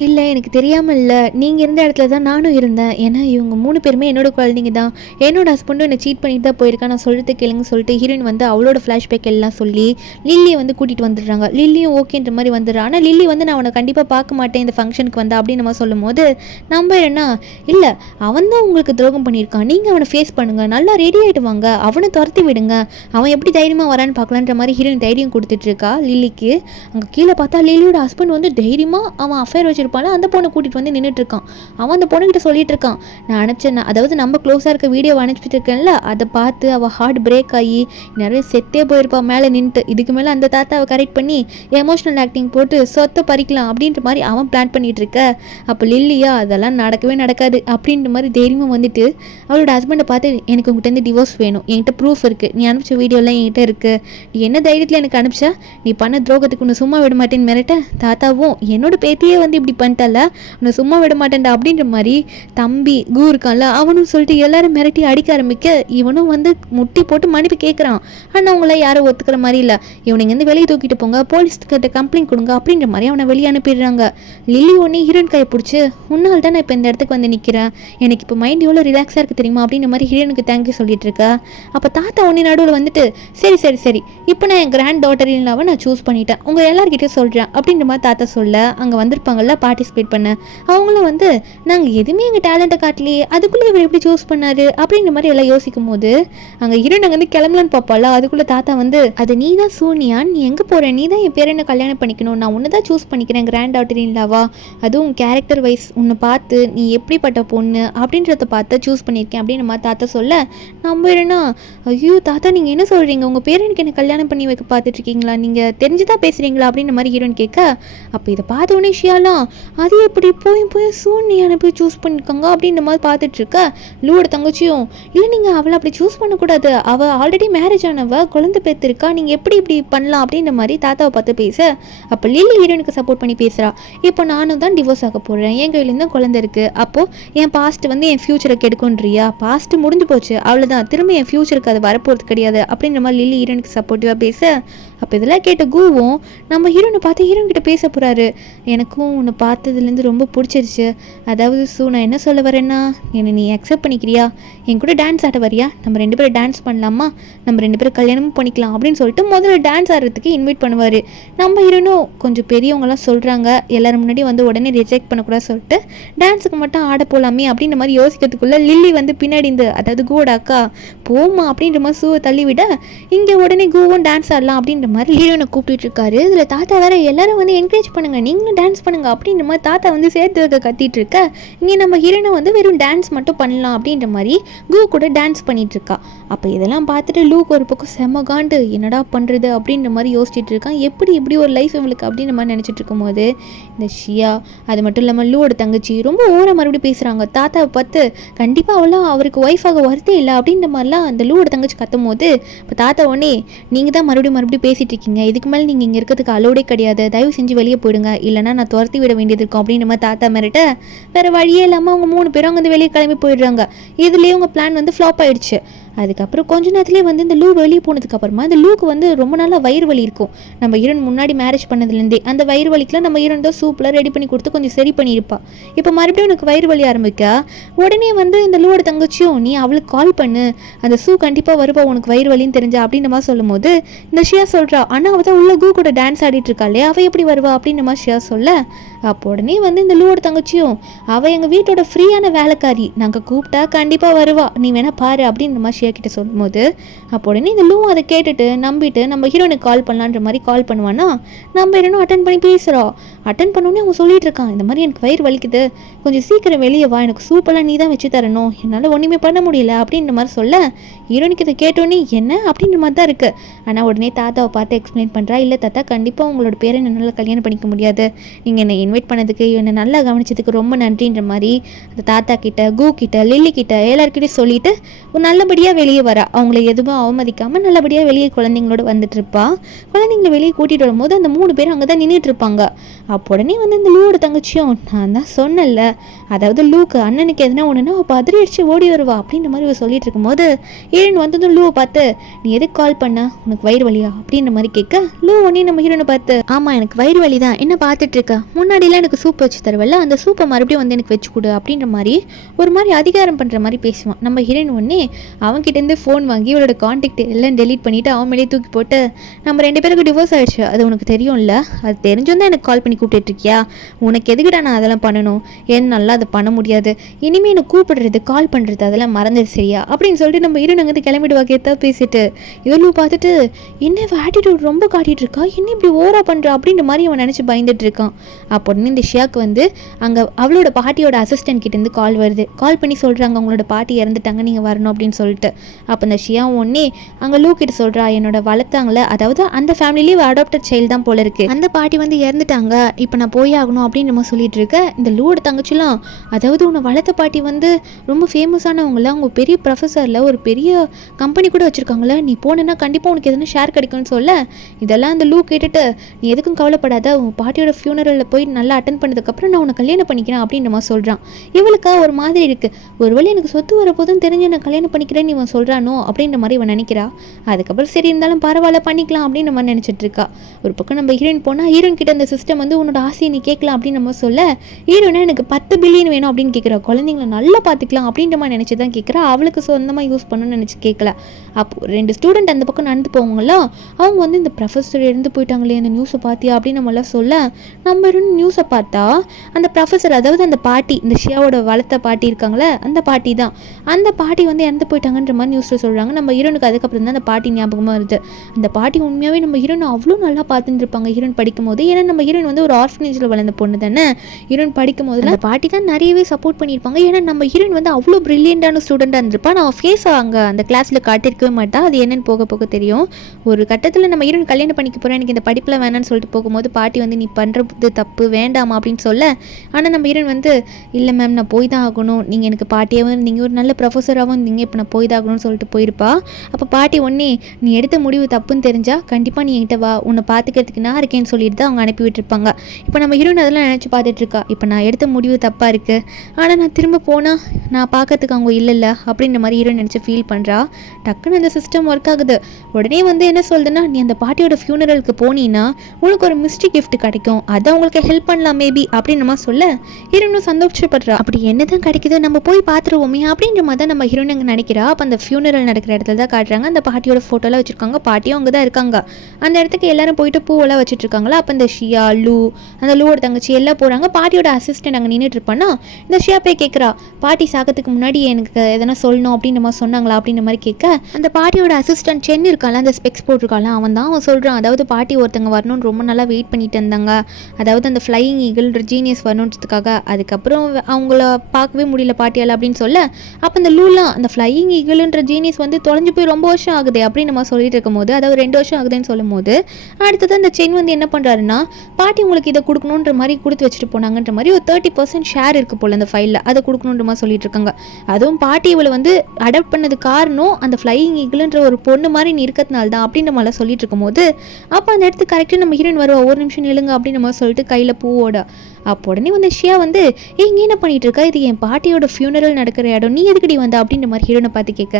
இல்லை எனக்கு தெரியாமல் இல்லை, நீங்கள் இருந்த இடத்துல தான் நானும் இருந்தேன், ஏன்னா இவங்க 3 பேருமே என்னோட குழந்தைங்க தான், என்னோட ஹஸ்பண்டும் என்னை சீட் பண்ணிட்டு தான் போயிருக்கேன், நான் சொல்லிட்டு கேளுங்க சொல்லிட்டு ஹீரோயின் வந்து அவளோட ஃப்ளாஷ்பேக் எல்லாம் சொல்லி லில்லியை வந்து கூட்டிகிட்டு வந்துடுறாங்க. லில்லியும் ஓகேன்ற மாதிரி வந்துடுறா. ஆனால் லில்லி வந்து நான் அவனை கண்டிப்பாக பார்க்க மாட்டேன் இந்த ஃபங்க்ஷனுக்கு வந்தா அப்படின்னு நம்ம சொல்லும் போது நம்ம என்ன, இல்லை அவன் தான் உங்களுக்கு துரோகம் பண்ணியிருக்கான், நீங்கள் அவனை ஃபேஸ் பண்ணுங்கள், நல்லா ரெடி ஆகிட்டு வாங்க, அவனை துரத்தி விடுங்க, அவன் எப்படி தைரியமாக வரான்னு பார்க்கலான்ற மாதிரி ஹீரோயின் தைரியம் கொடுத்துட்ருக்கா லில்லிக்கு. அங்கே கீழே பார்த்தா லில்லியோட ஹஸ்பண்ட் வந்து தைரியமாக அவன் அஃபேர் வச்சிருப்பான், அந்த பொண்ணை கூட்டிகிட்டு வந்து நின்றுட்டு இருக்கான். அவன் அந்த பொண்ணுகிட்ட சொல்லிட்டு இருக்கான், நான் அனுப்பிச்சேன், அதாவது நம்ம க்ளோஸாக இருக்க வீடியோ அனுப்பிச்சிட்டு இருக்கேன்ல, அதை பார்த்து அவள் ஹார்ட் பிரேக் ஆகி நிறைய செத்தே போயிருப்பான் மேலே நின்றுட்டு, இதுக்கு மேலே அந்த தாத்தாவை கரெக்ட் பண்ணி எமோஷனல் ஆக்டிங் போட்டு சொத்தை பறிக்கலாம் அப்படின்ற மாதிரி அவன் பிளான் பண்ணிட்டு இருக்க. அப்போ லில்லியா அதெல்லாம் நடக்கவே நடக்காது அப்படின்ற மாதிரி தைரியமாக வந்துட்டு அவளோட ஹஸ்பண்டை பார்த்து, எனக்கு உங்கள்கிட்ட டிவோர்ஸ் வேணும், என்கிட்ட ப்ரூஃப் இருக்குது, நீ அனுப்பிச்ச வீடியோலாம் என்கிட்ட இருக்குது, நீ என்ன தைரியத்தில் எனக்கு அனுப்பிச்சா, நீ பண்ண துரோகத்துக்கு உன்னை சும்மா விட மாட்டேன்னு மிரட்ட, தாத்தாவும் என்னோட பேத்தியே வந்து இப்படி பண்ணிட்டால உன்னை சும்மா விட மாட்டேன்டா அப்படின்ற மாதிரி தம்பி கூ இருக்கான்ல அவனும் சொல்லிட்டு எல்லாரும் மிரட்டி அடிக்க ஆரம்பிக்க, இவனும் வந்து முட்டி போட்டு மன்னிப்பு கேட்குறான். ஆனால் அவங்கள யாரும் ஒத்துக்கிற மாதிரி இல்லை, இவனுங்க வந்து வெளியே தூக்கிட்டு போங்க, போலீஸ்கிட்ட கம்ப்ளைண்ட் கொடுங்க அப்படின்ற மாதிரி அவனை வெளியே அனுப்பிடுறாங்க. லில்லி ஒன்னே ஹீரோயின் கையை பிடிச்சி, உன்னால் தான் நான் இப்போ இந்த இடத்துக்கு வந்து நிற்கிறேன், எனக்கு இப்போ மைண்ட் எவ்வளோ ரிலாக்ஸாக இருக்குது தெரியுமா அப்படின்ற மாதிரி ஹீரோனுக்கு தேங்க்யூ சொல்லிட்டு இருக்கா. அப்போ தாத்தா ஒன்னே நடுவில் வந்துட்டு, சரி சரி சரி இப்போ நான் என் கிராண்ட் டாட்டர் இல்லாமல் நான் சூஸ் பண்ணிட்டேன், உங்கள் எல்லார்கிட்டையும் சொல்கிறேன் அப்படின்ற மாதிரி தாத்தா சொல்ல, அங்கே வந்திருப்பாங்கல்ல பார்ட்டிசிபேட் பண்ண அவங்களும் வந்து, நாங்கள் எதுவுமே எங்கள் டேலண்ட்டை காட்டலையே, அதுக்குள்ளே இவர் எப்படி சூஸ் பண்ணாரு அப்படின்ற மாதிரி எல்லாம் யோசிக்கும் போது அங்கே ஹீரோயின் வந்து கிளம்பலான்னு பார்ப்பாளா, அதுக்குள்ளே தாத்தா வந்து, அது நீ தான் சூனியா, நீ எங்கே போகிற, நீ தான் என் பேரை என்ன கல்யாணம் பண்ணிக்கணும், நான் ஒன்று தான் சூஸ் பண்ணிக்கிறேன் கிராண்ட் டாட்டர் இல்லாவா, அதுவும் கேரக்டர் வைஸ் உன்னை பார்த்து நீ எப்படிப்பட்ட பொண்ணு அப்படின்றத பார்த்து சூஸ் பண்ணியிருக்கேன் அப்படின்னு மாதிரி தாத்தா சொல்ல, நம்புறேன்னா, ஐயோ தாத்தா நீங்கள் என்ன சொல்கிறீங்க, உங்கள் பேரனுக்கு என்ன கல்யாணம் பண்ணி வைக்க பார்த்துட்ருக்கீங்களா, நீங்கள் தெரிஞ்சுதான் பேசுகிறீங்களா அப்படின்ற மாதிரி ஹீரோயின் கேட்க, அப்போ இதை பார்த்த உடனே ஷியாலாம், அது எப்படி போய் சூனியான போய் சூஸ் பண்ணியிருக்காங்க அப்படின்ற மாதிரி பார்த்துட்ருக்க. லூவோட தங்கச்சியும், இல்லை நீங்கள் அவளை அப்படி சூஸ் பண்ணக்கூடாது, அவள் ஆல்ரெடி மேரேஜ் ஆனவ, குழந்தை பேத்திருக்கா, நீங்கள் எப்படி இப்படி பண்ணலாம் அப்படின்ற மாதிரி தாத்தாவை பார்த்து பேச, அப்போ லில்லி ஹீரோனுக்கு சப்போர்ட் பண்ணி பேசுகிறா. இப்போ நானும் தான் டிவோர்ஸ் ஆக போகிறேன், என் கையிலேருந்து குழந்தை இருக்குது, அப்போது என் பாஸ்ட் வந்து என் ஃப்யூச்சரை கெடுக்குன்றியா, பாஸ்ட் முடிஞ்சு போச்சு அவ்வளோதான், திரும்ப என் ஃப்யூச்சருக்கு அது வரப்போகிறது கிடையாது அப்படின்ற மாதிரி லில்லி ஹீரோனுக்கு சப்போர்ட்டிவாக பேச, அப்போ இதெல்லாம் கேட்ட கூவும் நம்ம ஹீரோனை பார்த்து ஹீரோன் கிட்ட பேச போகிறாரு, எனக்கும் உன்னை பார்த்ததுலேருந்து ரொம்ப பிடிச்சிருச்சு, அதாவது நான் என்ன சொல்ல வரேன்னா, என்னை நீ அக்செப்ட் பண்ணிக்கிறியா, என் கூட டான்ஸ் ஆட வரியா, நம்ம 2 பேரும் டான்ஸ் பண்ணலாமா, நம்ம 2 பேரும் கல்யாணமும் பண்ணிக்கலாம் அப்படின்னு சொல்லிட்டு முதல்ல டான்ஸ் ஆடுறதுக்கு இன்வைட் பண்ணுவார். நம்ம ஹீரோனும் கொஞ்சம் பெரியவங்களாம் சொல்கிறாங்க, எல்லோரும் முன்னாடி வந்து உடனே ரிஜெக்ட் பண்ணக்கூடாது சொல்லிட்டு டான்ஸுக்கு மட்டும் ஆட போகலாமே அப்படின்ற மாதிரி யோசிக்கிறதுக்குள்ளே லில்லி வந்து பின்னாடி இந்த, அதாவது கூவோட அக்கா போமா அப்படின்ற மாதிரி சூவை தள்ளிவிட, இங்கே உடனே கூவும் டான்ஸ் ஆடலாம் அப்படின்ற மாதிரி ஹீரோனை கூப்பிட்டு இருக்காரு. இதில் தாத்தா வேற எல்லாரும் வந்து என்கரேஜ் பண்ணுங்க, நீங்களும் டான்ஸ் பண்ணுங்க அப்படின்ற மாதிரி தாத்தா வந்து சேர்த்து வைக்க கத்திட்டு இருக்க, இங்கே நம்ம ஹீரோனை வந்து வெறும் டான்ஸ் மட்டும் பண்ணலாம் அப்படின்ற மாதிரி கூ கூட டான்ஸ் பண்ணிட்டு இருக்கா. அப்போ இதெல்லாம் பார்த்துட்டு லூக்கு ஒரு பக்கம் செம காண்டு, என்னடா பண்ணுறது அப்படின்ற மாதிரி யோசிச்சுட்டு இருக்கான், எப்படி இப்படி ஒரு லைஃப் இவளுக்கு அப்படின்ற மாதிரி நினச்சிட்டு இருக்கும்போது இந்த ஷியா அது மட்டும் இல்லாமல் லூவோட தங்கச்சி ரொம்ப ஓரம் மறுபடியும் பேசுகிறாங்க. தாத்தாவை பார்த்து கண்டிப்பாக அவளாம் அவருக்கு ஒய்ஃபாக வருத்தே இல்லை அப்படின்ற மாதிரிலாம் அந்த லூவோட தங்கச்சி கத்தும் போது, இப்போ தாத்தா உடனே நீங்கள் தான் மறுபடியும் பேசிகிட்டு இருக்கீங்க, இதுக்கு மேலே நீங்கள் இங்கே இருக்கிறதுக்கு அலோடே கிடையாது, தயவு செஞ்சு வெளியே போயிடுங்க, இல்லைனா நான் துரத்தி விட வேண்டியது இருக்கும் அப்படின்ற மாதிரி தாத்தா மிரட்ட, வேறு வழியே இல்லாமல் அவங்க 3 பேரும் அங்கே வந்து வெளியே கிளம்பி போயிடுறாங்க. இதுலேயே உங்கள் பிளான் வந்து ஃப்ளாப் ஆகிடுச்சு. அதுக்கப்புறம் கொஞ்ச நேரத்துலேயே வந்து இந்த லூ வெளியே போனதுக்கப்புறமா இந்த லூக்கு வந்து ரொம்ப நாளாக வயிறு வலி இருக்கும். நம்ம ஹீரோயின் முன்னாடி மேரேஜ் பண்ணதுலேருந்தே அந்த வயிறு வலிக்கெலாம் நம்ம ஹீரோயின் தான் சூப்பராக ரெடி பண்ணி கொடுத்து கொஞ்சம் சரி பண்ணியிருப்பா. இப்போ மறுபடியும் உனக்கு வயிறு வலி ஆரம்பிக்கா. உடனே வந்து இந்த லூவோட தங்கச்சியும் நீ அவளுக்கு கால் பண்ணு, அந்த சூ கண்டிப்பாக வருவா உனக்கு வயிறு வலின்னு தெரிஞ்சா அப்படின்ற மாதிரி சொல்லும் போது இந்த ஷியா சொல்கிறா, ஆனால் அவள் தான் உள்ள கூ கூட டான்ஸ் ஆடிட்டு இருக்காளே அவள் எப்படி வருவா அப்படின்ற மாதிரி ஷியா சொல்ல, அப்போ உடனே வந்து இந்த லூவோட தங்கச்சியும் அவள் எங்கள் வீட்டோட ஃப்ரீயான வேலைக்காரி, நாங்கள் கூப்பிட்டா கண்டிப்பாக வருவா, நீ வேணா பாரு அப்படின்ற மாதிரி ஷியா கிட்ட சொல்லும் போது அப்போ உடனே இந்த லூ அதை கேட்டுட்டு நம்பிட்டு நம்ம ஹீரோனுக்கு கால் பண்ணலான்ற மாதிரி கால் பண்ணுவானா. நம்ம ஹீரோனும் அட்டன் பண்ணி பேசுகிறோம். அட்டன் பண்ணோன்னே அவங்க சொல்லிட்டு இருக்கான், இந்த மாதிரி எனக்கு வயிறு வலிக்குது, கொஞ்சம் சீக்கிரம் வெளியே வா, எனக்கு சூப்பெல்லாம் நீ தான் வச்சு தரணும், என்னால் ஒன்றுமே பண்ண முடியல அப்படின்ற மாதிரி சொல்ல ஹீரோனுக்கு இதை கேட்டோன்னே என்ன அப்படின்ற மாதிரி தான் இருக்குது. ஆனால் உடனே தாத்தாவை பார்த்து எக்ஸ்பிளைன் பண்ணுறா, இல்லை தாத்தா கண்டிப்பாக உங்களோட பேரை என்னால் கல்யாணம் பண்ணிக்க முடியாது, நீங்கள் என்னை இன்வைட் பண்ணதுக்கு என்னை நல்லா கவனிச்சதுக்கு ரொம்ப நன்றின்ற மாதிரி அந்த தாத்தா கிட்ட கூ கிட்ட லில்லி கிட்ட எல்லாருக்கிட்டையும் சொல்லிட்டு நல்லபடியாக வெளியே வரா. அவங்கள எதுவும் அவமதிக்காமல் நல்லபடியாக வெளியே குழந்தைங்களோட வந்துட்டு இருப்பா. குழந்தைங்களை வெளியே கூட்டிகிட்டு வரும்போது அந்த 3 பேரும் அங்கே தான் நின்றுட்டு இருப்பாங்க. அப்போ உடனே வந்து இந்த லூவோட தங்கச்சியும் நான் தான் சொன்னல, அதாவது லூக்கு அண்ணனுக்கு எதுனா ஒன்றுனா அவள் பதறி அடிச்சு ஓடி வருவா அப்படின்ற மாதிரி சொல்லிட்டு இருக்கும்போது ஹீரோயின் வந்ததும் லூவை பார்த்து நீ எதுக்கு கால் பண்ண, உனக்கு வயிறு வலியா அப்படின்ற மாதிரி கேட்க லூ உடனே நம்ம ஹீரோனை பார்த்து ஆமாம் எனக்கு வயிறு வலி தான், என்ன பார்த்துட்டு இருக்க, முன்னாடிலாம் எனக்கு சூப் வச்சு தருவல்ல, அந்த சூப்பை மறுபடியும் வந்து எனக்கு வச்சு கொடு அப்படின்ற மாதிரி ஒரு மாதிரி அதிகாரம் பண்ணுற மாதிரி பேசுவான். நம்ம ஹீரோயின் உடனே அவன்கிட்டேருந்து ஃபோன் வாங்கி இவளோட கான்டாக்ட் எல்லாம் டெலீட் பண்ணிவிட்டு அவன் மேலேயே தூக்கி போட்டு நம்ம 2 பேருக்கு டிவோர்ஸ் ஆகிடுச்சு, அது உனக்கு தெரியும்ல, அது தெரிஞ்சும் தான் எனக்கு கால் பண்ணி கூப்பிட்டுருக்கியா, உனக்கு எதுக்கிட்ட நான் அதெல்லாம் பண்ணணும், ஏன் நல்லா அதை பண்ண முடியாது, இனிமேல் எனக்கு கூப்பிடுறது கால் பண்ணுறது அதெல்லாம் மறந்துடு சரியா அப்படின்னு சொல்லிட்டு நம்ம ஹீரோயின் அங்கேருந்து கிளம்பிடுவா கேத்தா பேசிட்டு. இவளும் பார்த்துட்டு என்ன ஆட்டிடியூட் ரொம்ப காட்டிகிட்டு இருக்கா, என்ன இப்படி ஓவரா பண்ணுறா அப்படின்ற மாதிரி அவன் நினச்சி பயந்துட்டு இருக்கான். அப்போ இந்த ஷியாவுக்கு வந்து அங்கே அவளோட பாட்டியோட அசிஸ்டன்ட் கிட்டேருந்து கால் வருது. கால் பண்ணி சொல்கிறாங்க அவங்களோட பாட்டி இறந்துட்டாங்க, நீங்கள் வரணும் அப்படின்னு சொல்லிட்டு. அப்போ இந்த ஷியா ஒன்னே அங்கே லூ கிட்ட சொல்கிறா, என்னோட வளர்த்தாங்களே, அதாவது அந்த ஃபேமிலிலேயே அடாப்டட் சைல்டு தான் போல இருக்கு, அந்த பாட்டி வந்து இறந்துட்டாங்க, இப்போ நான் போய் ஆகணும் அப்படின்னு நம்ம சொல்லிட்டு இருக்க. இந்த லூவோட தங்கச்சிலாம் அதாவது உன்னை வளர்த்த பாட்டி வந்து ரொம்ப ஃபேமஸானவங்கள, அவங்க பெரிய ப்ரொஃபஸரில் ஒரு பெரிய கம்பெனி கூட வச்சுருக்காங்களே, நீ போனேன்னா கண்டிப்பாக உனக்கு எதனா ஷேர் கிடைக்கும்னு சொல்ல இதெல்லாம் அந்த லூ கேட்டுட்டு நீ எதுக்கும் கவலைப்படாத, உங்கள் பாட்டியோட ஃபியூனரலில் போய் நல்லா அட்டன் பண்ணதுக்கப்புறம் நான் உன்னை கல்யாணம் பண்ணிக்கிறேன் அப்படின்ற மாதிரி சொல்கிறான். இவளுக்கா ஒரு மாதிரி இருக்குது, ஒருவேளை எனக்கு சொத்து வரப்போதுன்னு தெரிஞ்சு நான் கல்யாணம் பண்ணிக்கிறேன்னு இவன் சொல்கிறானோ அப்படின்ற மாதிரி இவன் நினைக்கிறா. அதுக்கப்புறம் சரி இருந்தாலும் பரவாயில்ல பண்ணிக்கலாம் அப்படின்னு நம்ம நினச்சிட்டு இருக்கா. ஒரு பக்கம் நம்ம ஹீரோயின் போனால் ஹீரோயின் கிட்ட அந்த சிஸ்டம் வந்து உன்னோட ஆசையை நீ கேட்கலாம் அப்படின்னு நம்ம சொல்ல ஹீரோயினா எனக்கு 10 பில்லியன் வேணும் அப்படின்னு கேட்குறா. குழந்தைங்களை நல்லா பார்த்துக்கலாம் அப்படின்ற மாதிரி நினச்சி தான் கேட்குறா, அவளுக்கு சொந்தமாக யூஸ் பண்ணணும்னு நினச்சி கேட்கல. அப்போது 2 ஸ்டூடெண்ட் அந்த பக்கம் நடந்து போவாங்களோ அவங்க வந்து இந்த ப்ரொஃபஸர் இருந்து போயிட்டாங்களே அந்த நியூஸை பார்த்தியா அப்படின்னு நம்மளாம் சொல்ல நம்ம நியூஸை பார்த்தா அந்த ப்ரொஃபஸர் அதாவது அந்த பாட்டி இந்த ஷியாவோட வளர்த்த பாட்டி இருக்காங்களே அந்த பாட்டி தான், அந்த பாட்டி வந்து இறந்து போயிட்டாங்கன்ற மாதிரி நியூஸில் சொல்கிறாங்க. நம்ம ஹீரோனுக்கு அதுக்கப்புறம் தான் அந்த பாட்டி ஞாபகமாக வருது. அந்த பாட்டி உண்மையாகவே நம்ம ஹீரோனை அவ்வளோ நல்லா பார்த்துட்டு இருப்பாங்க ஹீரோயின் படிக்கும் போது. ஏன்னா நம்ம ஹீரோயின் வந்து ஒரு ஆர்ஃபனேஜில் வளர்ந்த பொண்ணு தானே. ஹீரோயின் படிக்கும் போது அந்த பாட்டி தான் நிறையவே சப்போர்ட் பண்ணியிருப்பாங்க. ஏன்னா நம்ம ஹீரோயின் வந்து அவ்வளோ ப்ரில்லியண்டான ஸ்டூடெண்டாக இருந்திருப்பா. நான் ஃபேஸ் அங்கே அந்த கிளாஸில் காட்டியிருக்கவே மாட்டா, அது என்னென்னு போக போக தெரியும். ஒரு கட்டத்தில் நம்ம ஹீரோயின் கல்யாணம் பண்ணிக்க போகிறேன், எனக்கு இந்த படிப்பில் வேணான்னு சொல்லிட்டு போகும்போது பாட்டி வந்து நீ பண்ணுறது தப்பு வேண்டாமா அப்படின்னு சொல்ல, ஆனால் நம்ம ஹீரோயின் வந்து இல்லை மேம் நான் போய் தான் ஆகணும், நீங்கள் எனக்கு பாட்டியாகவும் இருந்தீங்க ஒரு நல்ல ப்ரொஃபஸராகவும் இருந்தீங்க, இப்போ நான் போய் தான் ஆகணும்னு சொல்லிட்டு போயிருப்பா. அப்போ பாட்டி ஒன்னே நீ எடுத்த முடிவு தப்புன்னு தெரிஞ்சா கண்டிப்பாக நீ என்கிட்ட வா, உன்னை பார்த்துக்கிறதுக்கு நான் இருக்கேன்னு சொல்லிட்டு தான் அவங்க அனுப்பி விட்டுருப்பாங்க. இப்போ நம்ம ஹீரோயின் அதெல்லாம் நினச்சி பார்த்துட்டு இருக்கா, இப்போ நான் எடுத்த முடிவு தப்பாக இருக்குது, ஆனால் நான் திரும்ப போனால் நான் பார்க்கறதுக்கு அவங்க இல்லைல்ல அப்படின்ற மாதிரி ஹீரோயின் நினச்சி ஃபீல் பண்ணுறா. டக்குன்னு அந்த சிஸ்டம் ஒர்க் ஆகுது. உடனே வந்து என்ன சொல்லுதுன்னா, நீ அந்த பாட்டியோட ஃபியூனரலுக்கு போனீன்னா உனக்கு ஒரு மிஸ்ட்ரி கிஃப்ட் கிடைக்கும், அதை அவங்களுக்கு ஹெல்ப் பண்ணலாம் மேபி அப்படின்னு நம்ம சொல்ல ஹீரோயினும் சந்தோஷப்படுறா. அப்படி என்ன தான் கிடைக்குது நம்ம போய் பார்த்துருவோமே அப்படின்ற மாதிரி தான் நம்ம ஹீரோயின் அங்கே நினைக்கிறா. அப்போ அந்த ஃபியூனரல் நடக்கிற இடத்துல தான் காட்டுறாங்க. அந்த பாட்டியோட ஃபோட்டோலாம் வச்சுருக்காங்க, பாட்டியும் அங்கே தான் இருக்காங்க. அந்த இடத்துக்கு எல்லாரும் போயிட்டு பூவெல்லாம் வச்சுட்டு இருக்காங்களா. அப்போ இந்த ஷியா லூ அந்த லூவோட தங்கச்சி எல்லாம் போகிறாங்க. பாட்டியோட அசிஸ்டன்ட் அங்கே நின்றுட்டு இருப்பானா. இந்த ஷியா போய் கேட்குறா, பாட்டி சாகத்துக்கு முன்னாடி எனக்கு எதனா சொல்லணும் அப்படின்னு நம்ம சொன்னாங்களா அப்படின்ற மாதிரி கேட்க அந்த பாட்டியோட அசிஸ்டன்ட் சென் இருக்கால, அந்த ஸ்பெக்ஸ் போட்டிருக்கால, அவன் சொல்கிறான், அதாவது பாட்டி ஒருத்தங்க வரணும்னு ரொம்ப நல்லா வெயிட் பண்ணிட்டு இருந்தாங்க, அதாவது அந்த ஃப்ளையிங் ஈகிள் ஜீனியஸ் வரணுன்றதுக்காக, அதுக்கப்புறம் அவங்கள பார்க்கவே முடியல பாட்டியால் அப்படின்னு சொல்ல அப்போ இந்த லூலாம் அந்த ஃப்ளையிங் ஈகிள்ன்ற ஜீனியஸ் வந்து தொலைஞ்சு போய் ரொம்ப வருஷம் ஆகுது அப்படின்னு நம்ம சொல்லிட்டு இருக்கும் போது, அதாவது 2 வருஷம் ஆகுதுன்னு சொல்லும் போது அடுத்தது அந்த சென் வந்து என்ன பண்ணுறாருன்னா, பாட்டி உங்களுக்கு இதை கொடுக்கணுன்ற மாதிரி கொடுத்து வச்சுட்டு போனாங்கன்ற மாதிரி ஒரு 30% ஷேர் இருக்குது போல் அந்த ஃபைலில், அதை கொடுக்கணுன்ற மாதிரி சொல்லிட்டு இருக்காங்க. அதுவும் பாட்டி இவளை வந்து அடாப்ட் பண்ணது காரணம் அந்த ஃப்ளையிங் ஈகிள்ன்ற ஒரு பொண்ணு மாதிரி நீ இருக்கிறதுனால தான் அப்படின்ற மாதிரிலாம் சொல்லிட்டு இருக்கும் போது அப்போ அந்த இடத்துக்கு கரெக்டாக நம்ம ஹீரோயின் வருவா, ஒரு நிமிஷம் நிலுங்க அப்படின்னு நம்ம சொல்லிட்டு கையில் பூவோட அப்போ உடனே வந்து ஷியா வந்து இங்கே என்ன பண்ணிட்டு இருக்கா, இது என் பாட்டியோட ஃபியூனரல் நடக்கிற இடம், நீ எதுக்கடி வந்தா அப்படின்ற மாதிரி ஹீரோனை பார்த்து கேட்க,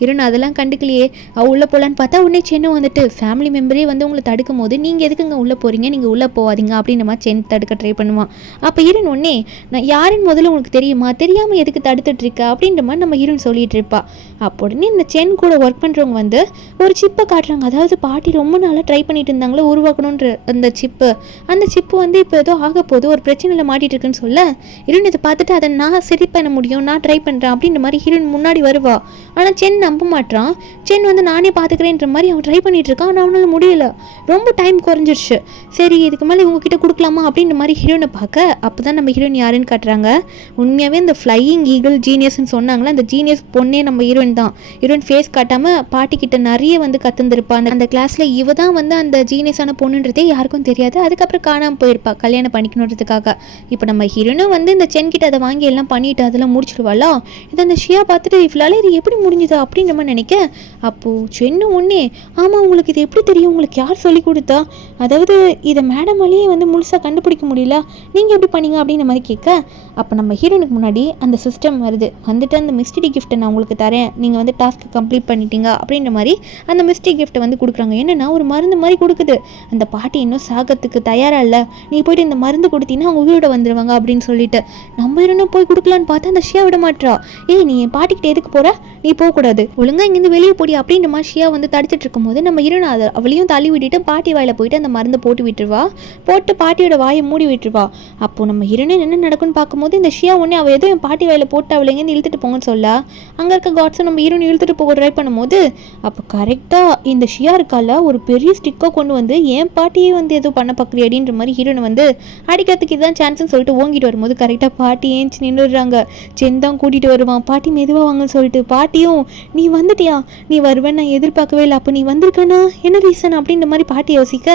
ஹீரோன் அதெல்லாம் கண்டுக்கலையே, உள்ளே போகலான்னு பார்த்தா உடனே சென்னு வந்துட்டு ஃபேமிலி மெம்பரே வந்து உங்களை தடுக்கும் போது நீங்கள் எதுக்குங்க உள்ளே போகிறீங்க, நீங்கள் உள்ளே போகாதீங்க அப்படின்ற மாதிரி சென் தடுக்க ட்ரை பண்ணுவான். அப்போ ஹீரோன் ஒன்னே நான் யாருன்னு முதல்ல உனக்கு தெரியுமா, தெரியாமல் எதுக்கு தடுத்துட்டு இருக்க அப்படின்ற மாதிரி நம்ம ஹீரோன் சொல்லிட்டு இருப்பா. அப்போ உடனே இந்த சென் கூட ஒர்க் பண்ணுறவங்க வந்து ஒரு சிப்பை காட்டுறாங்க. அதாவது பாட்டி ரொம்ப நாளாக ட்ரை பண்ணிட்டு இருந்தாங்களே உருவாக்கணுன்ற அந்த சிப்பு வந்து இப்போ ஏதோ ஆக போது ஒரு பிரச்சனையில் மாட்டிட்டு இருக்குன்னு சொல்ல, ஹீரோன் இதை பார்த்துட்டு அதை நான் சரி பண்ண முடியும், நான் ட்ரை பண்ணுறேன் அப்படின்ற மாதிரி ஹீரோன் முன்னாடி வருவா. ஆனால் சென் நம்ப மாட்டான். சென் வந்து நானே பார்த்துக்கிறேன்ற மாதிரி அவன் ட்ரை பண்ணிட்டு இருக்கான். ஆனால் அவனால் முடியல, ரொம்ப டைம் குறைஞ்சிருச்சு. சரி இதுக்கு மேலே இவங்ககிட்ட கொடுக்கலாமா அப்படின்ற மாதிரி ஹீரோனை பார்க்க, அப்போ தான் நம்ம ஹீரோயின் யாருன்னு காட்டுறாங்க. உண்மையாகவே இந்த ஃப்ளையிங் ஈகிள் ஜீனியஸ்ன்னு சொன்னாங்களே, அந்த ஜீனியஸ் பொண்ணே நம்ம ஹீரோயின் தான். ஹீரோயின் ஃபேஸ் காட்டாமல் பாட்டிக்கிட்ட நிறைய வந்து கற்றுந்துருப்பா. அந்த கிளாஸில் இவ தான் வந்து அந்த ஜீனியஸான பொண்ணுன்றதே யாருக்கும் தெரியாது. அதுக்கப்புறம் காணாமல் போயிருப்பா கல்யாணம் பண்ணிக்கணுன்றதுக்காக. இப்போ நம்ம ஹீரோனும் வந்து இந்த சென் கிட்ட அதை வாங்கி எல்லாம் பண்ணிட்டு அதெல்லாம் முடிச்சிடுவாளா. இதை அந்த ஷியா பார்த்துட்டு இவ்வளால இது எப்படி முடிஞ்சுதா அப்படின்ற மாதிரி நினைக்க, அப்போது சென்னு ஒன்னே ஆமாம் உங்களுக்கு இது எப்படி தெரியும், உங்களுக்கு யார் சொல்லி கொடுத்தா, அதாவது இதை மேடமாலேயே வந்து முழுசாக கண்டுபிடிக்க முடியல, நீங்கள் எப்படி பண்ணீங்க அப்படின்ற மாதிரி கேட்க, அப்போ நம்ம ஹீரோனுக்கு முன்னாடி அந்த சிஸ்டம் வருது. வந்துட்டு அந்த மிஸ்டரி கிஃப்ட்டை நான் உங்களுக்கு தரேன், நீங்கள் வந்து டாஸ்க்கு கம்ப்ளீட் பண்ணிட்டீங்க அப்படின்ற மாதிரி அந்த மிஸ்டரி கிஃப்ட்டை வந்து கொடுக்குறாங்க. என்னென்னா ஒரு மருந்து மாதிரி கொடுக்குது. அந்த பாட்டி இன்னும் சாகத்துக்கு தயாராக இல்லை, நீ போய்ட்டு இந்த மருந்து கொடுத்தீங்கன்னா அவங்க உயிரோட வந்துடுவாங்க அப்படின்னு சொல்லிட்டு நம்ம ஹீரோனும் போய் கொடுக்கலான்னு பார்த்தா அந்த ஷியா விட மாட்டா. நீ என் பாட்டிக்கிட்ட எதுக்கு போகிற, நீ போகக்கூடாது, ஒழுங்காக இங்கேருந்து வெளியே போடி அப்படின்ற மாதிரி ஷியா வந்து தடுத்துட்டு இருக்கும்போது நம்ம ஹீரோன் அவளையும் தள்ளி விட்டுட்டு பாட்டி வாயில் போயிட்டு அந்த மருந்தை போட்டு விட்டுருவா. போட்டு பாட்டியோட வாயை மூடி விட்டுருவா. அப்போது நம்ம ஹீரோனே என்ன நடக்கும்னு பார்க்கும்போது இந்த ஷியா ஒன்னே அவள் எதுவும் என் பாட்டி வாயில் போட்டு அவளை எங்கேருந்து இழுத்துட்டு போங்கன்னு சொல்ல, அங்கே இருக்க காட்ஸை நம்ம ஹீரோன் இழுத்துட்டு போக ட்ரை பண்ணும்போது அப்போ கரெக்டாக இந்த ஷியா இருக்கால ஒரு பெரிய ஸ்டிக்கை கொண்டு வந்து என் பாட்டியே வந்து எதுவும் பண்ண பார்க்குறீ அப்படின்ற மாதிரி ஹீரோனை வந்து அடிக்கிறதுக்கு இதுதான் சான்ஸ்ன்னு சொல்லிட்டு ஓங்கிட்டு வரும்போது கரெக்டாக பாட்டி ஏஞ்சி நின்றுடுறாங்க. செந்தான் கூட்டிகிட்டு வருவான். பாட்டி மெதுவாக வாங்கன்னு சொல்லிட்டு பாட்டியும் நீ வந்துட்டியா, நீ வருவேன் நான் எதிர்பார்க்கவே இல்லை, அப்போ நீ வந்திருக்கனா என்ன ரீசன் அப்படின்ற மாதிரி பாட்டி யோசிக்க,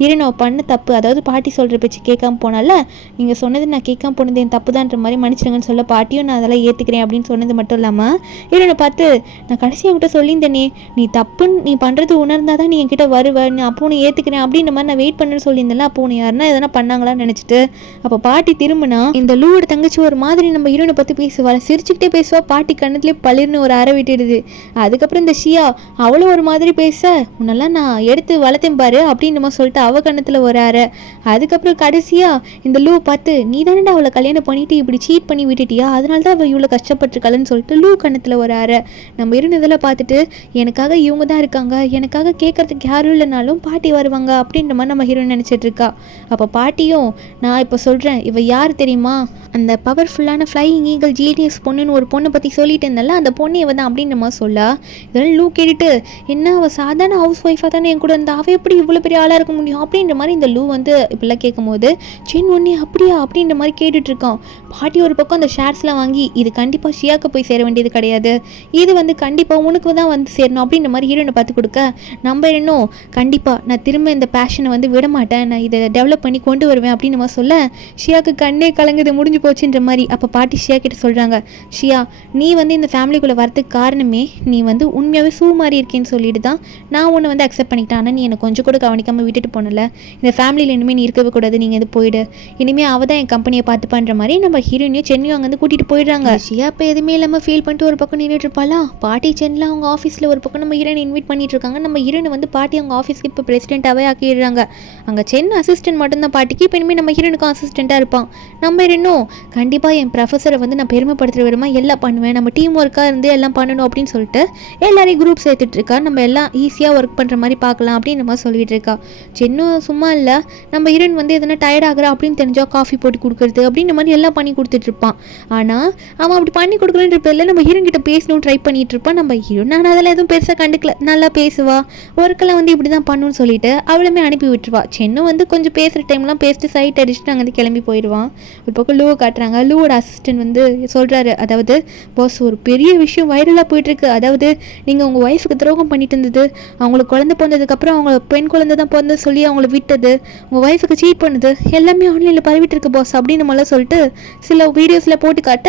ஹீரோனை பண்ண தப்பு, அதாவது பாட்டி சொல்கிற பேச்சு கேட்காம போனால நீங்கள் சொன்னது நான் கேட்காம போனது என் தப்பு தான்ற மாதிரி மன்னிச்சிடுங்கன்னு சொல்ல, பாட்டியும் நான் அதெல்லாம் ஏற்றுக்கிறேன் அப்படின்னு சொன்னது மட்டும் இல்லாமல் ஹீரோனை பார்த்து நான் கடைசி என்கிட்ட சொல்லியிருந்தேனே நீ தப்புன்னு நீ பண்ணுறது உணர்ந்தால் தான் நீ என்கிட்ட வருவேன், நான் அப்போ உன்னை ஏற்றுக்கிறேன் அப்படின்ற மாதிரி நான் வெயிட் பண்ணுன்னு சொல்லியிருந்தேன், அப்போ உன்னை யாருன்னா எதனா பண்ணாங்களான்னு நினச்சிட்டு அப்போ பாட்டி திரும்பினா இந்த லூவோட தங்கச்சி ஒரு மாதிரி நம்ம ஹீரோனை பற்றி பேசுவாள், சிரிச்சுக்கிட்டே பேசுவா. பாட்டி கண்ணத்துலேயே பளிர்னு ஒரு அறை விட்டுடுது. அதுக்கப்புறம் இந்த ஷியா அவளும் ஒரு மாதிரி பேச உன்னெல்லாம் நான் எடுத்து வளர்த்தேன் பாரு அப்படின்ற மாதிரி சொல்லிட்டு அவ கண்ணத்தில் ஒரு அறை. அதுக்கப்புறம் கடைசியாக இந்த லூ பார்த்து நீ தானடா அவளை கல்யாணம் பண்ணிட்டு இப்படி சீட் பண்ணி விட்டுட்டியா, அதனால தான் அவள் இவ்வளோ கஷ்டப்பட்டுருக்காளன்னு சொல்லிட்டு லூ கண்ணத்தில் ஒரு அறை. நம்ம இருந்ததெல்லாம் பார்த்துட்டு எனக்காக இவங்க தான் இருக்காங்க, எனக்காக கேட்கறதுக்கு யாரும் இல்லைனாலும் பாட்டி வருவாங்க அப்படின்ற மாதிரி நம்ம ஹீரோயின் நினச்சிட்டு இருக்கா. அப்போ பாட்டியும் நான் இப்போ சொல்கிறேன் இவ யார் தெரியுமா, அந்த பவர்ஃபுல்லான ஃப்ளையிங் ஈகிள் ஜீனியஸ் பொண்ணுன்னு ஒரு பொண்ணை பற்றி சொல்லிட்டு இருந்தால அந்த பொண்ணு இவ தான் அப்படின்ற மாதிரி சொல்ல, இதெல்லாம் லூ கேட்டுட்டு என்ன அவள் சாதாரண ஹவுஸ் ஒய்ஃபாக தானே என் கூட இருந்தா, அவள் எப்படி இவ்வளோ பெரிய ஆளாக இருக்க முடியும் அப்படின்ற மாதிரி இந்த லூ வந்து இப்படிலாம் கேட்கும்போது சென் ஒன்னே அப்படியா அப்படின்ற மாதிரி கேட்டுட்ருக்கான். பாட்டி ஒரு பக்கம் அந்த ஷேர்ஸ்லாம் வாங்கி இது கண்டிப்பாக ஷியாவுக்கு போய் சேர வேண்டியது கிடையாது, இது வந்து கண்டிப்பாக உனக்கு தான் வந்து சேரணும் அப்படின்ற மாதிரி ஹீரோனை பார்த்து கொடுக்க, நம்ம இன்னும் கண்டிப்பாக நான் திரும்ப இந்த பேஷனை வந்து விட மாட்டேன், நான் இதை டெவலப் பண்ணி கொண்டு வருவேன் அப்படின்னு மாதிரி சொல்ல ஷியாவுக்கு கண்ணே கலங்குது, முடிஞ்சு போச்சுன்ற மாதிரி. அப்போ பாட்டி ஷியா கிட்ட சொல்கிறாங்க, ஷியா நீ வந்து இந்த ஃபேமிலிக்குள்ளே வரதுக்கு காரணமே நீ வந்து உண்மையாகவே சூ மாதிரி இருக்கேன்னு சொல்லிட்டு தான் நான் உன்னை வந்து அக்செப்ட் பண்ணிக்கிட்டேன், ஆனால் நீ என்னை கொஞ்சம் கூட கவனிக்காமல் விட்டுட்டு போனல, இந்த ஃபேமிலியில் இனிமேல் நீ இருக்கவே கூடாது, நீங்கள் இது போயிடு, இனிமேல் அவள் தான் என் கம்பெனியை பார்த்து பண்ணுற மாதிரி நம்ம ஹீரோயினையும் சென்னையும் அங்கே வந்து கூட்டிகிட்டு போயிடுறாங்க. ஷியா இப்போ எதுவுமே இல்லாமல் ஃபீல் பண்ணிட்டு ஒரு பக்கம் நின்றுட்டு இருப்பாளா. பாட்டி சென்னில் அவங்க ஆஃபீஸில் ஒரு பக்கம் நம்ம ஹீரோனை இன்வைட் பண்ணிட்டு இருக்காங்க. நம்ம ஹீரோனை வந்து பாட்டி அவங்க ஆஃபீஸ்க்கு இப்போ பிரசிடென்ட்டாகவே ஆக்கிடுறாங்க. அங்கே சென் அசிஸ்டன்ட் மட்டும்தான் பாட்டிக்கு, இப்போ இனிமேல் நம்ம ஹீரோனுக்கும் அசிஸ்டண்ட்டாக இருப்பான். நம்ம இன்னும் கண்டிப்பாக என் ப்ரொஃபஸரை வந்து நான் பெருமைப்படுத்துகிற விதமாக எல்லாம் பண்ணுவேன், நம்ம டீம் ஒர்க்காக இருந்து எல்லாம் பண்ணணும் அப்படின்னு சொல்லிட்டு எல்லாரையும் குரூப் சேர்த்துட்டு இருக்கா. நம்ம எல்லாம் ஈஸியாக ஒர்க் பண்ணுற மாதிரி பார்க்கலாம் அப்படின்னு நம்ம சொல்லிட்டு இருக்கா. சென்னும் சும்மா இல்லை, நம்ம ஹீரோயின் வந்து எதனா டயர்ட் ஆகிறா அப்படின்னு தெரிஞ்சால் காஃபி போட்டு கொடுக்குறது அப்படின்ற மாதிரி எல்லாம் பண்ணி கொடுத்துட்ருப்பான். ஆனால் அவன் அப்படி பண்ணி கொடுக்கலன்ற பேரில் நம்ம ஹீரோயின் கிட்ட பேசணும் ட்ரை பண்ணிட்டு இருப்பான். நம்ம ஹீரோயின் நான் அதெல்லாம் எதுவும் பெருசாக கண்டுக்கல, நல்லா பேசுவா, ஒர்க்கெல்லாம் வந்து இப்படி தான் பண்ணணும்னு சொல்லிட்டு அவளுமே அனுப்பி விட்டுருவா. சென்னும் வந்து கொஞ்சம் பேசுகிற டைம்லாம் பேசிட்டு சைட் அடிச்சுட்டு அங்கே வந்து கிளம்பி போயிடுவான். ஒரு பக்கம் லூவை காட்டுறாங்க. லூவோட அசிஸ்டன்ட் வந்து சொல்கிறாரு, அதாவது பாஸ் ஒரு பெரிய விஷயம் வைரலாக போயிட்டுருக்கு, அதாவது நீங்கள் உங்கள் ஒய்ஃபுக்கு துரோகம் பண்ணிட்டு இருந்தது, அவங்களுக்கு குழந்தை பிறந்ததுக்கப்புறம் அவங்க பெண் குழந்தை தான் பிறந்து சொல்லி அவங்கள விட்டது, உங்கள் ஒய்ஃபுக்கு சீட் பண்ணுது, எல்லாமே ஆன்லைனில் பரவிட்டு இருக்கு பாஸ் அப்படின்னு நம்மளாம் சொல்லிட்டு சில வீடியோஸில் போட்டு காட்ட,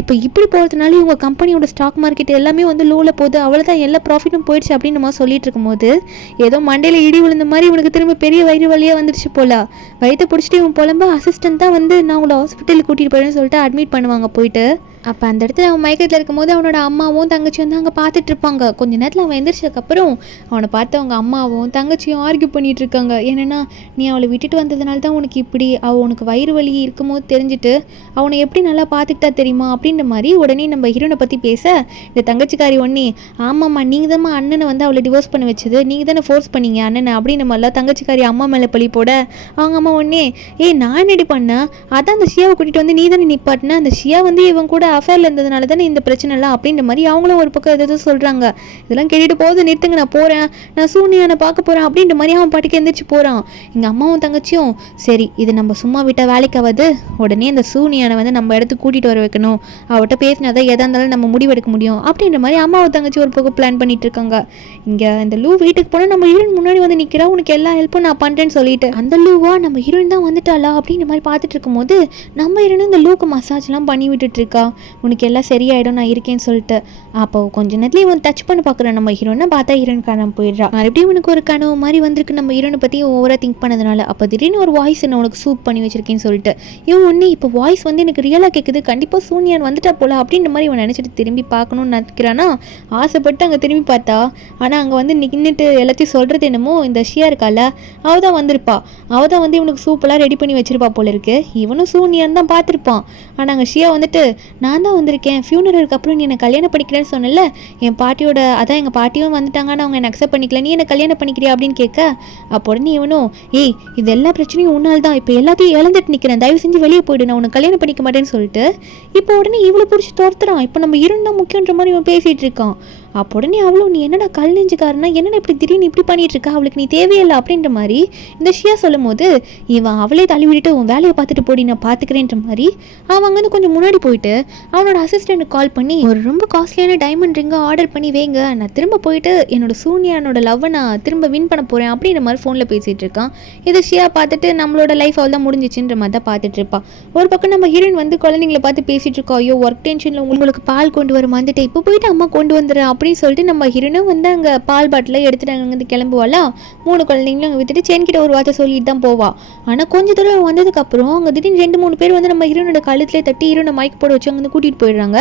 இப்போ இப்படி போகிறதுனால உங்கள் கம்பெனியோட ஸ்டாக் மார்க்கெட் எல்லாமே வந்து லோவில் போகுது, அவ்வளோதான் எல்லா ப்ராஃபிட்டும் போயிடுச்சு அப்படின்னு நம்ம சொல்லிட்டு இருக்கும்போது ஏதோ மண்டையில் இடி விழுந்த மாதிரி இவனுக்கு திரும்ப பெரிய வயிறு வழியாக வந்துடுச்சு போல. வயிற்றை பிடிச்சிட்டு இவன் புலம்ப நம்ம அசிஸ்டன்ட் தான் வந்து நான் உங்களை ஹாஸ்பிட்டலுக்கு கூட்டிகிட்டு போயிடுன்னு சொல்லிட்டு அட்மிட் பண்ணுவாங்க போயிட்டு. அப்போ அந்த இடத்துல அவன் மயக்கத்தில் இருக்கும்போது அவனோட அம்மாவும் தங்கச்சியும் வந்து அங்கே பார்த்துட்டு இருப்பாங்க. கொஞ்ச நேரத்தில் அவன் எந்திரிச்சதுக்கப்புறம் அவனை பார்த்து அவங்க அம்மாவும் தங்கச்சியும் ஆர்கியூ பண்ணிகிட்டு இருக்காங்க. என்னென்னா, நீ அவளை விட்டுட்டு வந்ததுனால தான் உனக்கு இப்படி, அவள் உனக்கு வயிறு வலி இருக்கும்போது தெரிஞ்சுட்டு அவனை எப்படி நல்லா பார்த்துக்கிட்டா தெரியுமா அப்படின்ற மாதிரி உடனே நம்ம ஹீரோனை பற்றி பேச, இந்த தங்கச்சிக்காரி ஒன்னே, ஆமாம்மா நீங்கள் தான்மா அண்ணனை வந்து அவளை டிவோர்ஸ் பண்ண வச்சது, நீங்கள் தானே ஃபோர்ஸ் பண்ணீங்க அண்ணனை அப்படின்னு மாதிரிலாம் தங்கச்சிக்காரி அம்மா மேலே பழி போட, அவங்க அம்மா ஒன்னே, நான் என்னடி பண்ணேன், அதான் அந்த ஷியாவை கூட்டிகிட்டு வந்து நீ தானே நிப்பாட்டின, அந்த ஷியா வந்து இவன் கூட அஃபேரில் இருந்ததுனால தானே இந்த பிரச்சனைலாம் அப்படின்ற மாதிரி அவங்களும் ஒரு பக்கம் எதாவது சொல்கிறாங்க. இதெல்லாம் கேட்டுட்டு போகுது, நிறுத்துங்க நான் போகிறேன், நான் சூனியானை பார்க்க போகிறேன் அப்படின்ற மாதிரி அவன் பாட்டுக்கு எந்திரிச்சு போகிறான். எங்கள் அம்மாவும் தங்கச்சியும், சரி இது நம்ம சும்மா விட்டால் வேலைக்காவது, உடனே அந்த சூனியானை வந்து நம்ம இடத்துக்கு கூட்டிகிட்டு வர வைக்கணும், அவட்ட பேசினாதான் எதாக இருந்தாலும் நம்ம முடிவெடுக்க முடியும் அப்படின்ற மாதிரி அம்மாவும் தங்கச்சி ஒரு பக்கம் பிளான் பண்ணிட்டு இருக்காங்க. இங்கே இந்த லூ வீட்டுக்கு போனால் நம்ம ஹீரோயின் முன்னாடி வந்து நிற்கிறா, உனக்கு எல்லா ஹெல்ப்பும் நான் பண்ணுறேன்னு சொல்லிட்டு, அந்த லூவா நம்ம ஹீரோயின் தான் வந்துட்டாளா அப்படின்ற மாதிரி பார்த்துட்டு இருக்கும்போது நம்ம ஹீரோயின் இந்த லூக்கு மசாஜ்லாம் பண்ணி விட்டுட்டு இருக்கா. உனக்கு எல்லாம் சரியாயிடும் நான் இருக்கேன்னு சொல்லிட்டு. அப்போ கொஞ்ச நேரத்துலேயே இவன் டச் பண்ண பார்க்குறான் நம்ம ஹீரோனை, பார்த்தா ஹீரோயின் காணாம போயிடுறா. மறுபடியும் உனக்கு ஒரு கனவு மாதிரி வந்திருக்கு நம்ம ஹீரோனை பற்றி ஓவராக திங்க் பண்ணதுனால. அப்போ திடீர்னு ஒரு வாய்ஸ் என்ன உனக்கு சூப் பண்ணி வச்சிருக்கேன்னு சொல்லிட்டு இவன் ஒன்று இப்போ வாய்ஸ் வந்து எனக்கு ரியலாக கேட்குது, கண்டிப்பாக சூனியான் வந்துட்டா போல அப்படின்ற மாதிரி இவன் நினச்சிட்டு திரும்பி பார்க்கணும்னு நினைக்கிறானா. ஆசைப்பட்டு அங்கே திரும்பி பார்த்தா, ஆனால் அங்கே வந்து நின்றுட்டு எல்லாத்தையும் சொல்கிறது என்னமோ இந்த ஷியா இருக்கால, அவள் தான் வந்திருப்பா, அவள் தான் வந்து இவனுக்கு சூப்பெல்லாம் ரெடி பண்ணி வச்சிருப்பா போல இருக்கு. இவனும் சூனியான் தான் பார்த்துருப்பான். ஆனால் அங்கே ஷியா வந்துட்டு, நான் தான் வந்திருக்கேன், ஃபியூனரலுக்கு அப்புறம் நீ என்னை கல்யாணம் பண்ணிக்கிறேன்னு சொன்னல, என் பாட்டியோட அதான் எங்கள் பாட்டியும் வந்துட்டாங்கன்னு அவங்க என்னை அக்செப்ட் பண்ணிக்கல, நீ என்னை கல்யாணம் பண்ணிக்கிறியா அப்படின்னு கேட்க, அப்போ உடனே இவனும், இது எல்லா பிரச்சனையும் உன்னால் தான், இப்போ எல்லாத்தையும் இழந்துட்டு நிற்கிறேன், தயவு செஞ்சு வெளியே போய்டு, நான் உன்னை கல்யாணம் பண்ணிக்க மாட்டேன்னு சொல்லிட்டு இப்போ உடனே இவ்வளோ பிடிச்சி துரத்துறான். இப்போ நம்ம இரண்டு தான் முக்கியன்ற மாதிரி இவன் பேசிகிட்டு இருக்கான். அப்போ உடனே அவளும், நீ என்னடா கல் நெஞ்சுக்காரனா, என்னடா இப்படி திடீர்னு இப்படி பண்ணிட்டு இருக்கா, அவளுக்கு நீ தேவையில்லை அப்படின்ற மாதிரி இந்த ஷியா சொல்லும் போது இவன் அவளே தள்ளி விட்டுட்டு உன் வேலையை பார்த்துட்டு போடி நான் பார்த்துக்கிறேன்ற மாதிரி அவன் அங்கேருந்து கொஞ்சம் முன்னாடி போயிட்டு அவனோட அசிஸ்டண்ட்டுக்கு கால் பண்ணி, ஒரு ரொம்ப காஸ்ட்லியான டைமண்ட் ரிங்கை ஆர்டர் பண்ணி வைங்க, நான் திரும்ப போயிட்டு என்னோட சூனியானோட லவ்வை நான் திரும்ப வின் பண்ண போகிறேன் அப்படின்ற மாதிரி ஃபோனில் பேசிகிட்டு இருக்கான். இது ஷியா பார்த்துட்டு நம்மளோட லைஃப் அவள் தான் முடிஞ்சிச்சுன்ற மாதிரி தான் பார்த்துட்டு இருப்பான். ஒரு பக்கம் நம்ம ஹீரோயின் வந்து குழந்தைங்களை பார்த்து பேசிகிட்டு இருக்கோம், ஐயோ ஒர்க் டென்ஷனில் உங்களுக்கு பால் கொண்டு வர வந்துட்டு இப்போ போயிட்டு அம்மா கொண்டு வந்துடுறேன் அப்படின்னு சொல்லிட்டு நம்ம ஹீரோனும் வந்து அங்கே பால் பாட்டில் எடுத்துட்டு அங்கேருந்து கிளம்புவாளா. 3 குழந்தைங்களும் அங்கே விட்டுட்டு சென்கிட்ட ஒரு வார்த்தை சொல்லிட்டு தான் போவா. ஆனால் கொஞ்ச தூரம் வந்ததுக்கப்புறம் அங்கே திடீர்னு 2-3 பேர் வந்து நம்ம ஹீரோனோட கழுத்துலேயே தட்டி ஹீரோனை மைக் போட வச்சு அங்கே கூட்டிகிட்டு போயிடுறாங்க.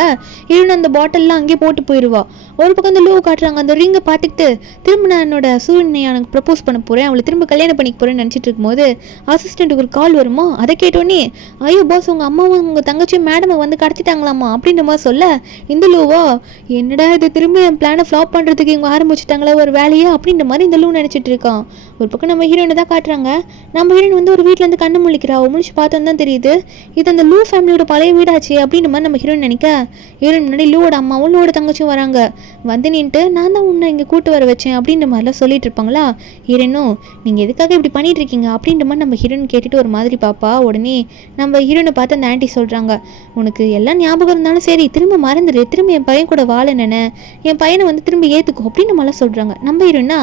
ஹீரோன் அந்த பாட்டில்லாம் அங்கேயே போட்டு போயிடுவா. ஒரு பக்கம் அந்த லூ காட்டுறாங்க, அந்த ரிங்கை பார்த்துக்கிட்டு திரும்ப நான் என்னோட சூழ்நிலை எனக்கு ப்ரப்போஸ் பண்ண போகிறேன், அவளை திரும்ப கல்யாணம் பண்ணிக்க போகிறேன்னு நினச்சிட்டு இருக்கும்போது அசிஸ்டண்ட்டுக்கு ஒரு கால் வருமா. அதை கேட்டோன்னே, ஐயோ பாஸ் உங்கள் அம்மாவும் உங்கள் தங்கச்சியும் மேடமை வந்து கடத்திட்டாங்களாமா அப்படின்ற மாதிரி சொல்ல, இந்த லூவா என்னடா இது திரும்ப என் பிளானை ஃப்ளாப் பண்ணுறதுக்கு இவங்க ஆரம்பிச்சுட்டாங்களா ஒரு வேலையா அப்படின்ற மாதிரி இந்த லூ நினச்சிட்டு இருக்கான். ஒரு பக்கம் நம்ம ஹீரோனை தான் காட்டுறாங்க. நம்ம ஹீரோயின் வந்து ஒரு வீட்டிலேருந்து கண்ணு முழிக்கிறா. முழிச்சு பார்த்தோன்னு தான் தெரியுது இது அந்த லூ ஃபேமிலியோட பழைய வீடாச்சு அப்படின்ற மாதிரி நம்ம ஹீரோயின் நினைக்க, ஹீரோயின் முன்னாடி லூவோட அம்மாவும் லூவோட தங்கச்சியும் வராங்க. வந்து நின்ட்டு நான் தான் உன்னை இங்கே கூட்டு வர வச்சேன் அப்படின்ற மாதிரிலாம் சொல்லிட்டு இருப்பாங்களா. ஹீரோனும், நீங்கள் எதுக்காக இப்படி பண்ணிட்டு இருக்கீங்க அப்படின்ற மாதிரி நம்ம ஹீரோயின் கேட்டுட்டு ஒரு மாதிரி பாப்பா. உடனே நம்ம ஹீரோனை பார்த்து அந்த ஆண்டி சொல்கிறாங்க, உனக்கு எல்லாம் ஞாபகம் இருந்தாலும் சரி திரும்ப மறந்துடு, திரும்ப என் பையன் கூட வாழ நினை, என் பையனை வந்து திரும்ப ஏற்றுக்கோ அப்படின்னு மாதிரிலாம் சொல்கிறாங்க. நம்ம ஹீரோனா,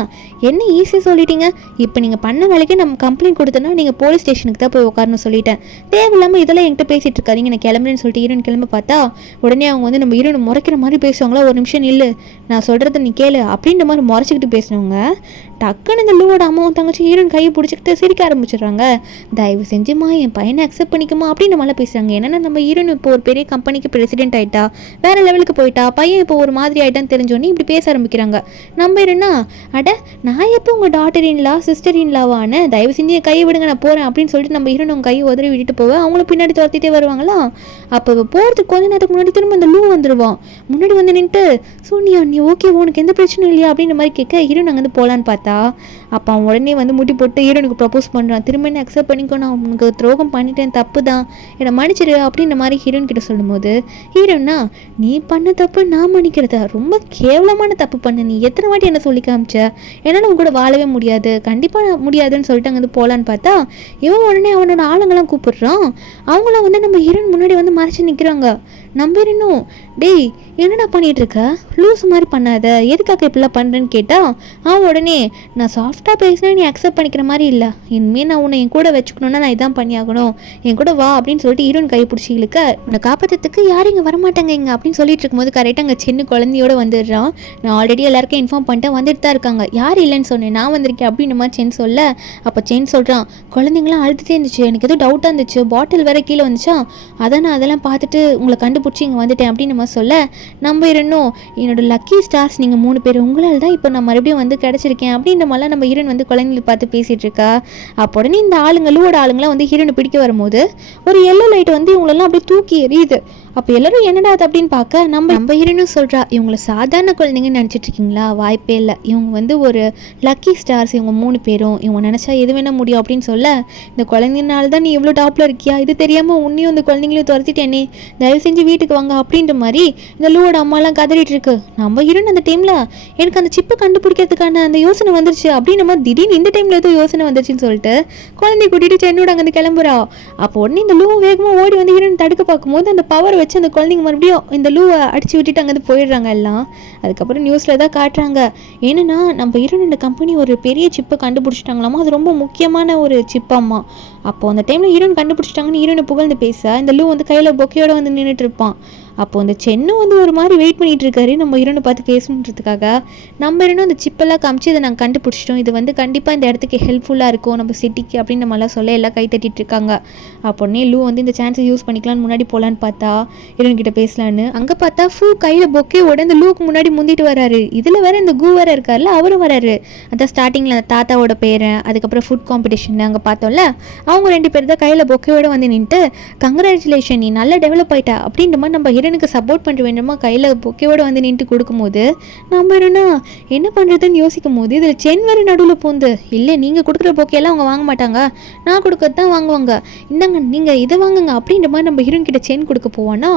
என்ன ஈஸியாக சொல்லிட்டீங்க, இப்போ நீங்கள் பண்ண வேலைக்கு நம்ம கம்ப்ளைண்ட் கொடுத்தோன்னா நீங்கள் போலீஸ் ஸ்டேஷனுக்கு தான் போய் உட்காரணும் சொல்லிட்டேன், தேவையில்லாமல் இதெல்லாம் என்கிட்ட பேசிகிட்டு இருக்காதீங்க, நான் கிளம்புறேன்னு சொல்லிட்டு ஹீரோயின் கிளம்ப பார்த்தா உடனே அவங்க வந்து நம்ம ஹீரோனை முறைக்கிற மாதிரி பேசுவாங்களா. ஒரு நிமிஷம் இல்லை நான் சொல்கிறத நீ கேளு அப்படின்ற மாதிரி முறைச்சிக்கிட்டு பேசினவங்க டக்குன்னு இந்த லூவோட அம்மாவும் தங்கச்சி ஹீரோயின் கையை பிடிச்சிக்கிட்டு சிரிக்க ஆரம்பிச்சிடுறாங்க. தயவு செஞ்சுமா என் பையனை அக்செப்ட் பண்ணிக்குமா அப்படின்னு நம்மளால பேசுகிறாங்க. ஏன்னா நம்ம ஹீரோயின் இப்போ ஒரு பெரிய கம்பெனிக்கு பிரசிடென்ட் ஆகிட்டா, வேறு லெவலுக்கு போயிட்டா, பையன் இப்போ ஒரு மாதிரி ஆகிட்டான்னு தெரிஞ்சோன்னே இப்படி பேச ஆரம்பிக்கிறாங்க. நம்ம ஹீரோனா, அட நான் எப்போ உங்கள் டாட்டர் இன்லா சிஸ்டர் இன்லாவான, தயவு செஞ்சு என் கையை விடுங்க நான் போகிறேன் அப்படின்னு சொல்லிட்டு நம்ம ஹீரோன் அவங்க கையை உதறி விட்டுட்டு போவேன். அவங்களும் பின்னாடி துரத்திட்டே வருவாங்களா. அப்போ போகிறதுக்கு கொஞ்ச நேரத்துக்கு முன்னாடி திரும்ப அந்த லூ வந்துடுவான். முன்னாடி வந்து நின்ட்டு, சோனியா நீ ஓகே உனக்கு எந்த பிரச்சனையும் இல்லையா அப்படின்ற மாதிரி கேட்க, ஹீரோன் அங்கே வந்து போகலான்னு பார்த்தா அப்போ அவன் உடனே வந்து முட்டி போட்டு ஹீரோனுக்கு ப்ரப்போஸ் பண்ணுறான். திரும்ப என்ன அக்செப்ட் பண்ணிக்கோ, நான் உனக்கு துரோகம் பண்ணிட்டேன், தப்பு தான், என்னை மன்னிச்சிரு அப்படின்ற மாதிரி ஹீரோன் கிட்ட சொல்லும்போது ஹீரோன்னா, நீ பண்ண தப்பு நான் மன்னிக்கிறதா, ரொம்ப கேவலமான தப்பு பண்ண, நீ எத்தனை வாட்டி என்ன சொல்லி காமிச்ச, என்னால் உன் கூட வாழவே முடியாது, கண்டிப்பாக முடியாதுன்னு சொல்லிட்டு அங்கே வந்து போகலான்னு பார்த்தா இவன் உடனே அவனோட ஆளுங்கெல்லாம் கூப்பிடுறான். அவங்களாம் வந்து நம்ம ஹீரோன் முன்னாடி வந்து மறைச்சு நிற்கிறாங்க. நம்ம ஹீரோனும் டேய் என்னடா பண்ணிட்டு இருக்க, லூஸ் மாதிரி பண்ணாத, எதுக்காக இப்படிலாம் பண்ணுறேன்னு கேட்டால் அவன் உடனே நான் சாஃப்டாக பேசினா நீ அக்செப்ட் பண்ணிக்கிற மாதிரி இல்லை, இனிமேல் நான் உன்னை என் கூட வச்சுக்கணுன்னா நான் இதான் பண்ணியாகணும், என் கூட வா அப்படின்னு சொல்லிட்டு ஹீரோன் கை பிடிச்சி இழுக்க உன்னை காப்பாற்றத்துக்கு யாரும் இங்கே வரமாட்டாங்க இங்கே அப்படின்னு சொல்லிட்டு இருக்கும்போது கரெக்டாக அங்கே சின்ன குழந்தையோட வந்துடுறான். நான் ஆல்ரெடி எல்லாருக்கும் இன்ஃபார்ம் பண்ணிட்டேன், வந்துட்டு தான் இருக்காங்க, யார் இல்லைன்னு சொன்னேன், நான் வந்திருக்கேன் அப்படின்னு மாதிரி சென் சொல்ல அப்போ சென் சொல்கிறான் குழந்தைங்களாம் அழுதுகிட்டே இருந்துச்சு, எனக்கு எதுவும் டவுட்டாக இருந்துச்சு, பாட்டில் வேற கீழே வந்துச்சா, அதான் நான் அதெல்லாம் பார்த்துட்டு உங்களை கண்டுபிடிச்சி இங்கே வந்துட்டேன் அப்படின்னு நம்ம சொல்ல நம்ம இருந்தோம் என்னோட லக்கி ஸ்டார்ஸ் நீங்கள் 3 பேர், உங்களால் தான் இப்போ நான் மறுபடியும் வந்து கிடச்சிருக்கேன் அப்படின்ற மாதிரிலாம் நம்ம ஹீரோன் வந்து குழந்தைங்களை பார்த்து பேசிகிட்டு இருக்கா. அப்போ உடனே இந்த ஆளுங்களோட ஆளுங்களாம் வந்து ஹீரோனை பிடிக்க வரும்போது ஒரு எல்லோ லைட் வந்து இவங்களெல்லாம் அப்படியே தூக்கி எறியுது. அப்போ எல்லாரும் என்னடா அது அப்படின்னு பார்க்க நம்ம ஹீரோனும் சொல்கிறா இவங்கள சாதாரண குழந்தைங்கன்னு நினச்சிட்டு இருக்கீங்களா, வாய்ப்பே இல்லை, இவங்க வந்து ஒரு லக்கி ஸ்டார்ஸ், இவங்க 3 பேரும், இவங்க நினச்சா எது வேணால் முடியும் அப்படின்னு சொல்ல இந்த குழந்தைனால தான் நீ எவ்வளோ டாப்பில் இருக்கியா, இது தெரியாமல் உன்னையும் இந்த குழந்தைங்களையும் துரத்திட்டேனே, தயவு செஞ்சு வீட்டுக்கு வாங்க அப்படின்ற மாதிரி இந்த லூவோட அம்மாலாம் கதறிட்டு இருக்கு. நம்ம ஹீரோன் அந்த டைமில் எனக்கு அந்த சிப்பை கண்டுபிடிக்கிறதுக்கான அந்த யோசனை வந்துருச்சு அப்படின்னு நம்ம திடீர்னு இந்த டைமில் ஏதோ யோசனை வந்துருச்சுன்னு சொல்லிட்டு குழந்தைய கூட்டிகிட்டு சென்னோட அங்கே கிளம்புறா. அப்போ உடனே இந்த லூ வேகமாக ஓடி வந்து ஹீரோன் தடுக்க பார்க்கும்போது அந்த பவர் வச்சு அந்த குழந்தைங்க மறுபடியும் இந்த லூவை அடிச்சு விட்டுட்டு அங்கேருந்து போயிடுறாங்க எல்லாம். அதுக்கப்புறம் நியூஸில் தான் காட்டுறாங்க என்னென்னா நம்ம ஹீரோனோட கம்பெனி ஒரு பெரிய சிப்பை கண்டுபிடிச்சிட்டாங்களாமா, அது ரொம்ப முக்கியமான ஒரு சிப்பாம்மா. அப்போது அந்த டைமில் ஹீரோன் கண்டுபிடிச்சிட்டாங்கன்னு ஹீரோனை புகழ்ந்து பேச இந்த லூ வந்து கையில் பொக்கையோடு வந்து நின்றுட்டு இருப்பான். அப்போது அந்த சென்னும் வந்து ஒரு மாதிரி வெயிட் பண்ணிகிட்டு இருக்காரு நம்ம ஹீரோனை பார்த்து பேசணுன்றதுக்காக. நம்ம ஹீரோனும் அந்த சிப்பெல்லாம் காமிச்சு இதை நாங்கள் கண்டுபிடிச்சிட்டோம், இது வந்து கண்டிப்பாக இந்த இடத்துக்கு ஹெல்ப்ஃபுல்லாக இருக்கும் நம்ம சிட்டிக்கு அப்படின்னு நம்மளாம் சொல்ல எல்லாம் கை தட்டிட்டு இருக்காங்க. அப்போனே லூ வந்து இந்த சான்ஸை யூஸ் பண்ணிக்கலான்னு முன்னாடி போகலான்னு பார்த்தா ஹீரோன் கிட்ட பேசலான்னு அங்கே பார்த்தா ஃபூ கையில் பொக்கையோட இந்த லூக்கு முன்னாடி முந்திட்டு வராரு. இதில் வேற இந்த கூ வேற இருக்கார்ல அவரும் வராரு. அதான் ஸ்டார்டிங்கில் அந்த தாத்தாவோட பேரன், அதுக்கப்புறம் ஃபுட் காம்படிஷன் அங்கே பார்த்தோம்ல அவங்க 2 பேர் தான் கையில் பொக்கையோட வந்து நின்றுட்டு கங்க்ராச்சுலேஷன் நீ நல்லா டெவலப் ஆயிட்டா அப்படின்ற மாதிரி நம்ம ஹீரோனுக்கு சப்போர்ட் பண்ணுற வேண்டுமா கையில் பொக்கையோடு வந்து நின்று கொடுக்கும்போது நம்ம என்ன பண்ணுறதுன்னு யோசிக்கும் போது இதில் சென் வேறு நடுவில் போந்து இல்லை நீங்கள் கொடுக்குற பொக்கையெல்லாம் அவங்க வாங்க மாட்டாங்க, நான் கொடுக்கறது தான் வாங்குவாங்க, இந்தாங்க நீங்கள் இதை வாங்குங்க அப்படின்ற மாதிரி நம்ம ஹீரோன் கிட்ட சென் கொடுக்க போவானா.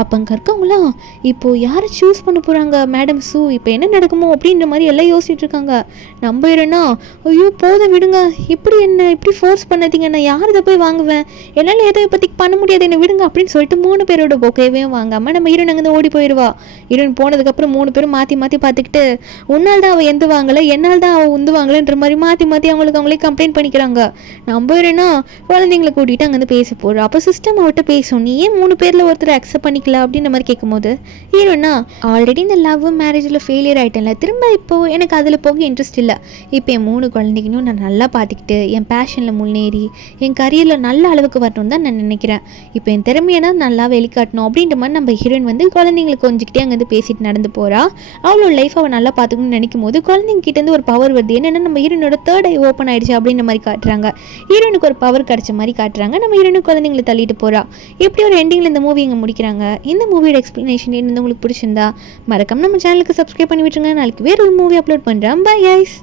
அப்போ அங்கே இருக்கவங்களாம் இப்போது யாரை சூஸ் பண்ண போகிறாங்க மேடம் சூ, இப்போ என்ன நடக்குமோ அப்படின்ற மாதிரி எல்லாம் யோசிச்சுட்டு இருக்காங்க. நம்ம ஹீரோனா ஐயோ போதும் விடுங்க, இப்படி ஃபோர்ஸ் பண்ணாதீங்க, நான் யார் இதை போய் வாங்குவேன், என்னால் எதை பற்றி பண்ண முடியாது என்ன விடுங்க அப்படின்னு சொல்லிட்டு 3 பேரோட பொக்கையவே வாங்காமல் நம்ம ஹீரோன் அங்கே ஓடி போயிடுவா. ஹீரோன் போனதுக்கப்புறம் 3 பேரும் மாற்றி பார்த்துக்கிட்டு உன்னால் தான் அவள் எந்த வாங்கலை, என்னால் தான் அவள் உந்து வாங்கலைன்ற மாதிரி மாற்றி அவங்களே கம்ப்ளைண்ட் பண்ணிக்கிறாங்க. நம்ம ஹீரோனா குழந்தைங்களை கூட்டிகிட்டு அங்கேருந்து பேச போகிறோம். அப்போ சிஸ்டம் அவட்ட பேசும் நீ ஏன் 3 பேரில் ஒருத்தர் அக்செப்ட் பண்ணிக்கல அப்படின்ற மாதிரி கேட்கும்போது ஹீரோனா ஆல்ரெடி இந்த லவ் மேரேஜில் ஃபெயிலியர் ஆகிட்டேன்ல, திரும்ப இப்போது எனக்கு அதில் போக இன்ட்ரெஸ்ட் இல்லை, இப்போ என் 3 குழந்தைங்களும் நான் நல்லா பார்த்துக்கிட்டு என் பேஷனில் முன்னேறி என் கரியரில் நல்ல அளவுக்கு வரணும்னு தான் நான் நினைக்கிறேன், இப்போ என் திறமையை தான் நல்லா வெளிக்காட்டணும் அப்படின்ற மாதிரி நம்ம ஹீரோயின் வந்து குழந்தைங்களுக்கு கொஞ்சிக்கிட்டே அங்கேருந்து பேசிட்டு நடந்து போகிறா. அவளோட லைஃப் அவள் நல்லா பார்த்துக்கணும்னு நினைக்கும் போது குழந்தைங்க கிட்டேருந்து ஒரு பவர் வருது. என்னென்னா நம்ம ஹீரோனோட 3rd ஐ ஓப்பன் ஆகிடுச்சு அப்படின்ற மாதிரி காட்டுறாங்க. ஹீரோனுக்கு ஒரு பவர் கிடச்ச மாதிரி காட்டுறாங்க. நம்ம ஹீரோனு குழந்தைங்களை தள்ளிட்டு போகிறா. எப்படி ஒரு எண்டிங்கில் இந்த மூவி இங்கே முடிக்கிறாங்க. இந்த மூவியோட எக்ஸ்ப்ளனேஷன் என்ன உங்களுக்கு பிடிச்சிருந்தா மறக்காம நம்ம சேனலுக்கு சப்ஸ்கிரைப் பண்ணி விட்டுருங்க. நாளைக்கு வேறு ஒரு மூவி அப்லோட் பண்ணுறேன். Bye guys.